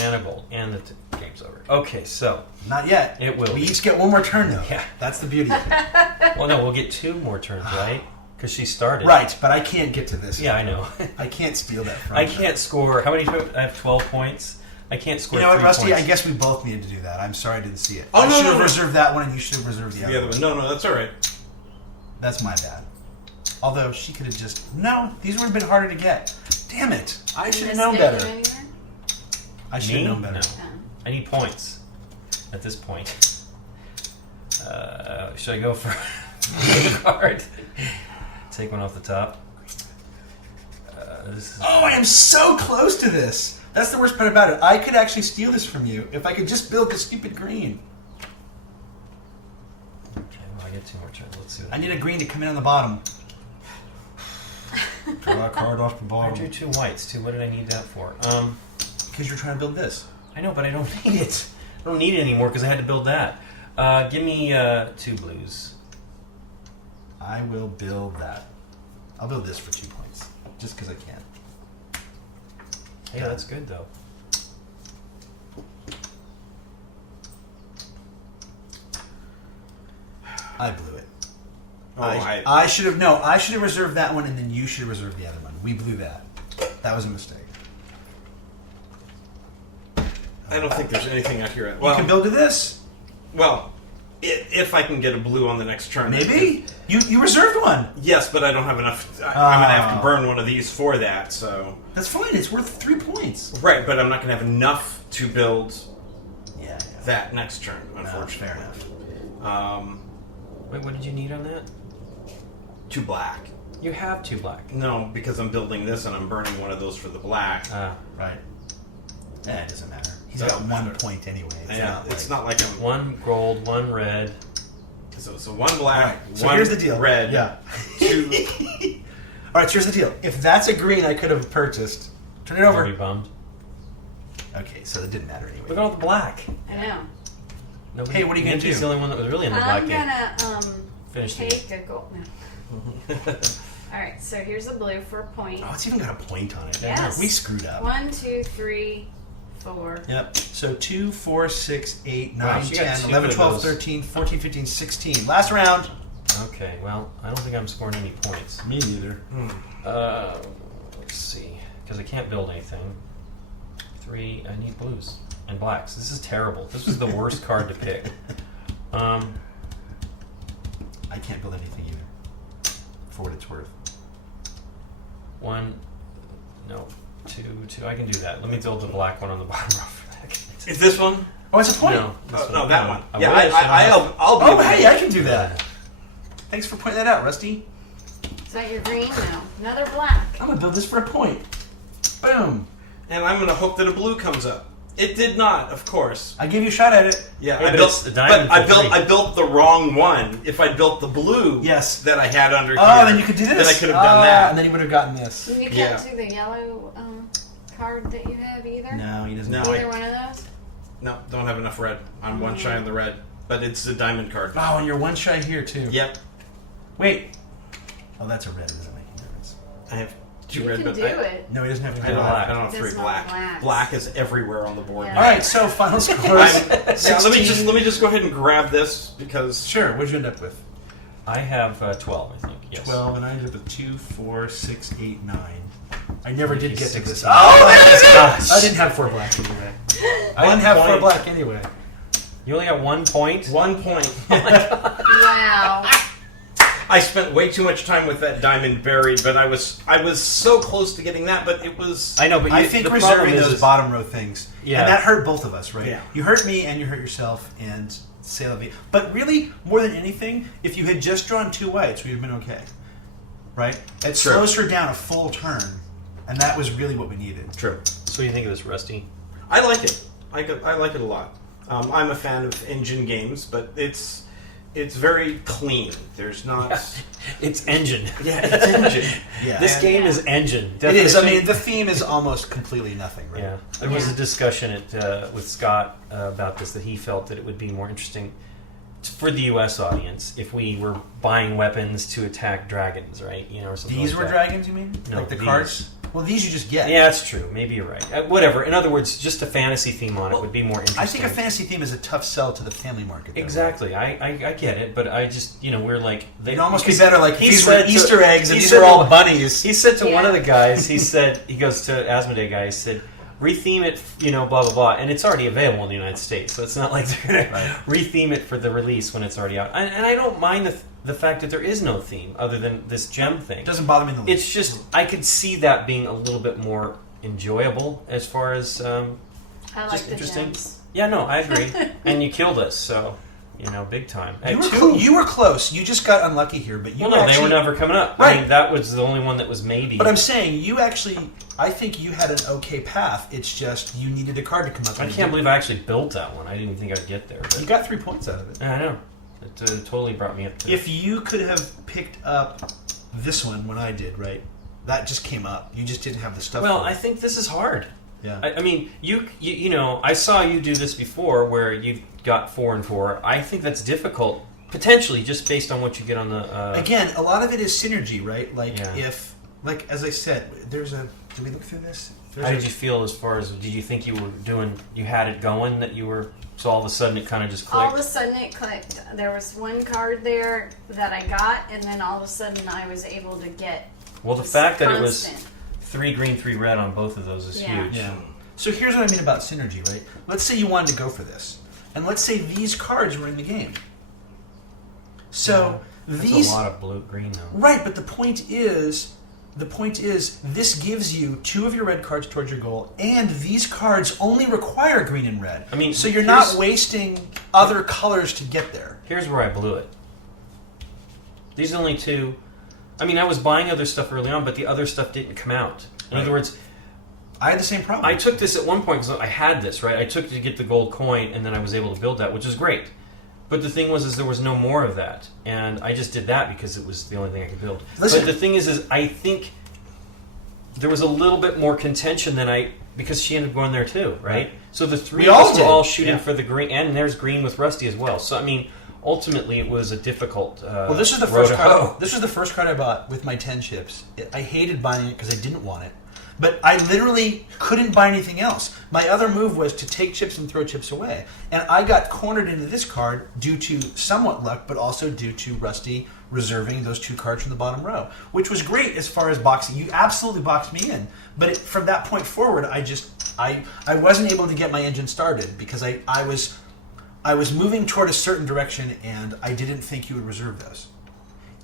And a gold. And the game's over. Okay, so. Not yet. It will We be. each get one more turn, though. Yeah. That's the beauty of it. Well, no, we'll get 2 more turns, right? Because she started. Right, but I can't get to this. Yeah, I know. I can't steal that from I her. can't score. How many? I have 12 points. I can't score. You know what, 3 Rusty? points. I guess we both needed to do that. I'm sorry I didn't see it. Oh, I no, should no, have no. reserved that one, and you should have reserved the The other other one. one. No, that's all right. That's my bad. Although she could have just... No, these would have been harder to get. Damn it. I should have known better. I should have Me? known better. No. I need points at this point. Should I go for a card? Take one off the top. This is Oh, I am so close to this. That's the worst part about it. I could actually steal this from you if I could just build the stupid green. okay. Well, I get 2 more turns. Let's see. What I need a green to come in on the bottom. Draw a card off the I bottom. drew 2 whites too. What did I need that for? Because you're trying to build this. I know, but I don't need it. I don't need it anymore because I had to build that. Give me 2 blues. I will build that. I'll build this for 2 points. Just because I can. Hey, that's good though. I blew it. Oh, I should have... No, I should have reserved that one, and then you should have reserved the other one. We blew that. That was a mistake. I don't think there's anything accurate. You Well, can build to this. well, if I can get a blue on the next turn. Maybe. You reserved one. Yes, but I don't have enough. I'm going to have to burn one of these for that, so... That's fine. It's worth 3 points. Right, but I'm not going to have enough to build Yeah. that next turn, No, unfortunately. fair enough. Wait, what did you need on that? 2 black. You have 2 black. No, because I'm building this and I'm burning one of those for the black. Right. It doesn't matter. He's Doesn't got 1 matter. point anyway. It's not like I'm... 1 gold, 1 red. So 1 black, Alright, so 1 here's the deal. red, Yeah. 2... Alright, so here's the deal. If that's a green I could have purchased, turn it Already over. bummed. Okay, so it didn't matter anyway. Look at all the black. I know. Nobody, Hey, what are you gonna Nikki's do? the only one that was really in the black I'm game. gonna Finish the take a gold. No. All right, so here's a blue for a point. Oh, it's even got a point on it. Yes. We screwed up. 1, 2, 3, 4. Yep. So 2, 4, 6, 8, Wow, 9, she got 10, two 11, of 12, those. 13, 14, 15, 16. Last round. Okay, well, I don't think I'm scoring any points. Me neither. Let's see. Because I can't build anything. 3, I need blues and blacks. This is terrible. This was the worst card to pick. I can't build anything either. For what it's worth. 1, no, 2. I can do that. Let me build the black one on the bottom row for that. Is this one? Oh, it's a point. No, this No, that one. I Yeah, wish, I don't have- I'll be Oh, able to- hey, I can do that. Thanks for pointing that out, Rusty. Is that your green? No. Another black. I'm gonna build this for a point. Boom. And I'm going to hope that a blue comes up. It did not, of course. I gave you a shot at it. Yeah, Hey, I but built it's a diamond but for 3. I built the wrong one. If I built the blue Yes. that I had under Oh, here, then you could do this. then I could have done that. And then you would have gotten this. You can't Yeah. do the yellow card that you have either? No, he doesn't. No. Either one of those? No, don't have enough red. I'm one shy on the red, but it's a diamond card. Oh, and you're one shy here too. Yep, Wait. Oh, that's a red. It doesn't make any difference. I have 2 You red, can but do I it. No, he doesn't have to I do don't, that. I don't have There's 3 no black. blacks. Black is everywhere on the board. Yeah. now. All right, so final scores. Let me just go ahead and grab this because Sure. What'd you end up with? I have 12, I think. Yes. 12, and I ended up with 2, 4, 6, 8, 9. I never did get to this. 16. Oh, there it is! Gosh. I didn't have 4 black anyway. I didn't have 4 black anyway. You only got 1 point? 1 point. Wow. I spent way too much time with that diamond buried, but I was so close to getting that, but it was... I know, but I think the reserving problem those is, bottom row things, Yeah. and that hurt both of us, right? Yeah. You hurt me and you hurt yourself, and c'est la vie. But really, more than anything, if you had just drawn 2 whites, we'd have been okay, right? It Sure. slows her down a full turn, and that was really what we needed. True. So what do you think of this, Rusty? I like it. I like it a lot. I'm a fan of engine games, but it's very clean. There's not... It's engine. Yeah, it's engine. Yeah. This And game is engine. it is. I Definition. mean, the theme is almost completely nothing, right? Yeah, there was Yeah. a discussion with Scott about this, that he felt that it would be more interesting for the U.S. audience if we were buying weapons to attack dragons, right? You know, or something. These like were that. dragons, you mean? No, like the these. cards? Well, these you just get. Yeah, that's true. Maybe you're right. Whatever. In other words, just a fantasy theme on it would be more interesting. I think a fantasy theme is a tough sell to the family market. Though, Exactly. I get it, but I just, we're like... It'd almost be because better like if he these were said to- Easter eggs and he these said are all to- bunnies. He said to one Yeah. of the guys, he goes to Asmodee guy, he said, retheme it, blah, blah, blah. And it's already available in the United States, so it's not like they're going to retheme it for the release when it's already out. And I don't mind the fact that there is no theme other than this gem thing. It doesn't bother me in the least. It's just, I could see that being a little bit more enjoyable as far as... I like Just the interesting. gems. Yeah, no, I agree. And you killed us, so, big time. You At were, two- you were close. You just got unlucky here, but you Well, no, actually, they were never coming up. Right. I mean, that was the only one that was maybe. But I'm saying you actually. I think you had an okay path. It's just you needed a card to come up. I and can't you believe I actually built that one. I didn't think I'd get there. did. You But got 3 points out of it. I know. It totally brought me up to If you could have picked up this one when I did, right? That just came up. You just didn't have the stuff. Well, for it. I think this is hard. yeah. I mean, you I saw you do this before where you got 4 and 4. I think that's difficult, potentially, just based on what you get on the... Again, a lot of it is synergy, right? Like Yeah. like as I said, there's a. Did we look through this? There's how a- did you feel as far as, did you think you had it going, that you were... So all of a sudden it kind of just clicked? All of a sudden it clicked. There was one card there that I got, and then all of a sudden I was able to get. Well, the this fact that it was constant. 3 green, 3 red on both of those is Yeah. huge. Yeah. So here's what I mean about synergy, right? Let's say you wanted to go for this, and let's say these cards were in the game. So That's these, a lot of blue green though. right? But the point is, this gives you 2 of your red cards towards your goal, and these cards only require green and red. I mean, so you're not here's- wasting other colors to get there. Here's where I blew it. These only 2. I mean, I was buying other stuff early on, but the other stuff didn't come out. In Right. other words, I had the same problem. I took this at one point because I had this, right? I took it to get the gold coin, and then I was able to build that, which is great. But the thing was, there was no more of that, and I just did that because it was the only thing I could build. Listen. But the thing is I think there was a little bit more contention than because she ended up going there too, right? So the 3 We of all us did. were all shooting Yeah. for the green, and there's green with Rusty as well. So I mean, ultimately, it was a difficult. Well, this was the road first to card. hoe. This was the first card I bought with my 10 chips. I hated buying it because I didn't want it, but I literally couldn't buy anything else. My other move was to take chips and throw chips away, and I got cornered into this card due to somewhat luck, but also due to Rusty reserving those 2 cards from the bottom row, which was great as far as boxing. You absolutely boxed me in, but from that point forward, I wasn't able to get my engine started because I was moving toward a certain direction, and I didn't think you would reserve those.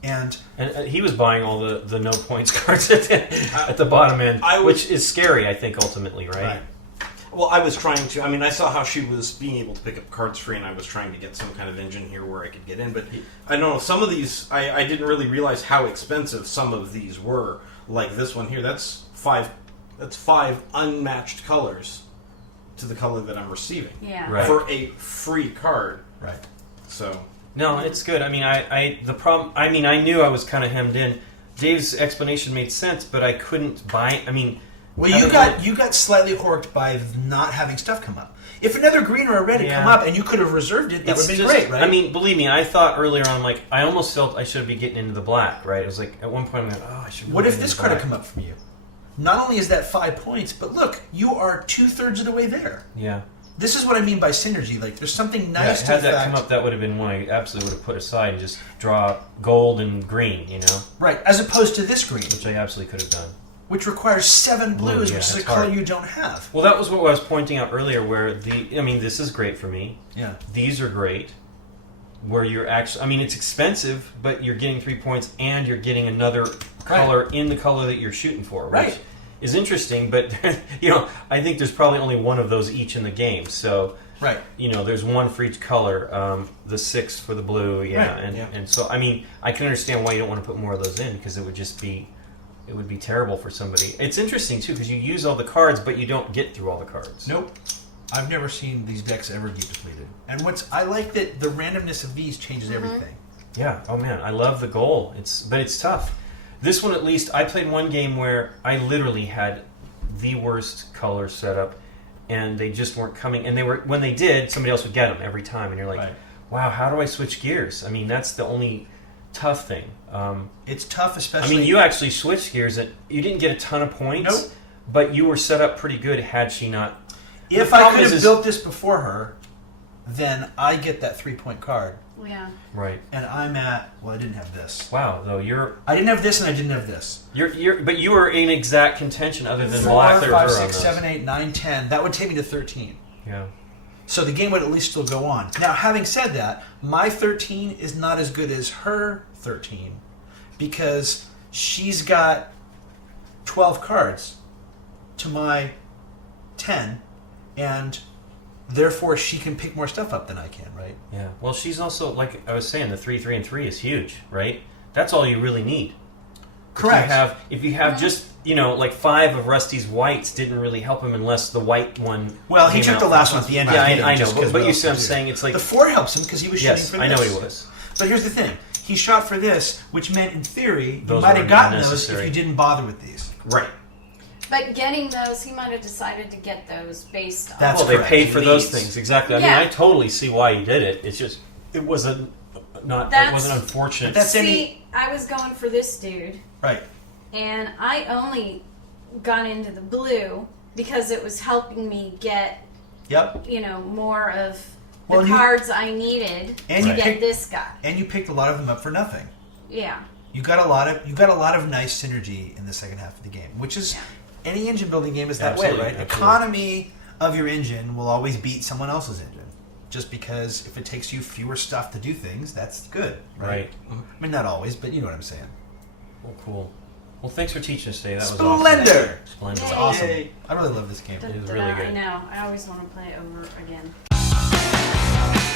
And He was buying all the no points cards at the bottom end, which is scary, I think, ultimately, right? Well, I was trying to. I mean, I saw how she was being able to pick up cards free, and I was trying to get some kind of engine here where I could get in. But I don't know. Some of these, I didn't really realize how expensive some of these were. Like this one here, that's 5 unmatched colors to the color that I'm receiving Yeah. Right. for a free card. right. So No, it's good. I mean, the problem. I mean, I knew I was kind of hemmed in. Dave's explanation made sense, but I couldn't buy. I mean, Well, I you got slightly horked by not having stuff come up. If another green or a red had come Yeah. up and you could have reserved it, that would it's have been just, great, right? I mean, believe me, I thought earlier on, like, I almost felt I should be getting into the black, right? It was like, at one point, I'm like, oh, I should. what really if get this into card had black. come up from you? Not only is that 5 points, but look, you are 2/3 of the way there. Yeah. This is what I mean by synergy. Like, there's something Yeah, nice to had the that fact, come up, that would have been one I absolutely would have put aside and just draw gold and green, right? As opposed to this green. which I absolutely could have done. which requires 7 blues, yeah, which is a that's color hard. you don't have. Well, that was what I was pointing out earlier. Where this is great for me. Yeah. These are great. Where you're actually, it's expensive, but you're getting 3 points and you're getting another color in the color that you're shooting for, which Right. is interesting. But I think there's probably only one of those each in the game. So Right. there's one for each color. The 6 for the blue, yeah, Right, and yeah. and so I can understand why you don't want to put more of those in because it would be terrible for somebody. It's interesting too because you use all the cards, but you don't get through all the cards. Nope. I've never seen these decks ever get depleted. And I like that the randomness of these changes everything. Yeah. Oh man, I love the goal. But it's tough. This one at least, I played one game where I literally had the worst colors set up, and they just weren't coming. And when they did, somebody else would get them every time. And you're like, Right. wow, how do I switch gears? That's the only tough thing. It's tough, especially. You actually switched gears, and you didn't get a ton of points. Nope. But you were set up pretty good had she not. If The I problem could have is- built this before her, then I get that 3-point card. Yeah. Right. And I'm at. Well, I didn't have this. Wow. Though I didn't have this, and I didn't have this. but you were in exact contention other than 4, black or 5, her 6, on those. 7, 8, 9, 10. That would take me to 13. Yeah. So the game would at least still go on. Now, having said that, my 13 is not as good as her 13 because she's got 12 cards to my 10, and therefore she can pick more stuff up than I can, right? Yeah. Well, she's also, like I was saying, the 3, 3, and 3 is huge, right? That's all you really need. Correct. If you have just, like 5 of Rusty's whites didn't really help him unless the white one. Well, he came took out the last first. one at the end. Yeah, of the game I know. just 'cause But what you else see what I'm to do? saying? It's like. The 4 helps him because he was Yes, shooting for I this. know he was. But here's the thing. He shot for this, which meant, in theory, you Those might were have gotten those unnecessary. if you didn't bother with these. Right. But getting those, he might have decided to get those based on. That's Well, they correct. paid for those Needs. things exactly. Yeah. I totally see why he did it. It's just it wasn't unfortunate. That's See, I was going for this dude, Right. and I only got into the blue because it was helping me get, Yep. more of the Well, you- cards I needed and to you get picked- this guy. And you picked a lot of them up for nothing. Yeah. You got a lot of nice synergy in the second half of the game, which is any engine building game is that Absolutely, way, right? absolutely. Economy of your engine will always beat someone else's engine. Just because if it takes you fewer stuff to do things, that's good, right? Right. I mean, not always, but you know what I'm saying. Well, cool. Well, thanks for teaching us today. That was Splendor! awesome. Splendor. Yay. Awesome. Yay. I really love this game. It was really good. I know. I always want to play it over again.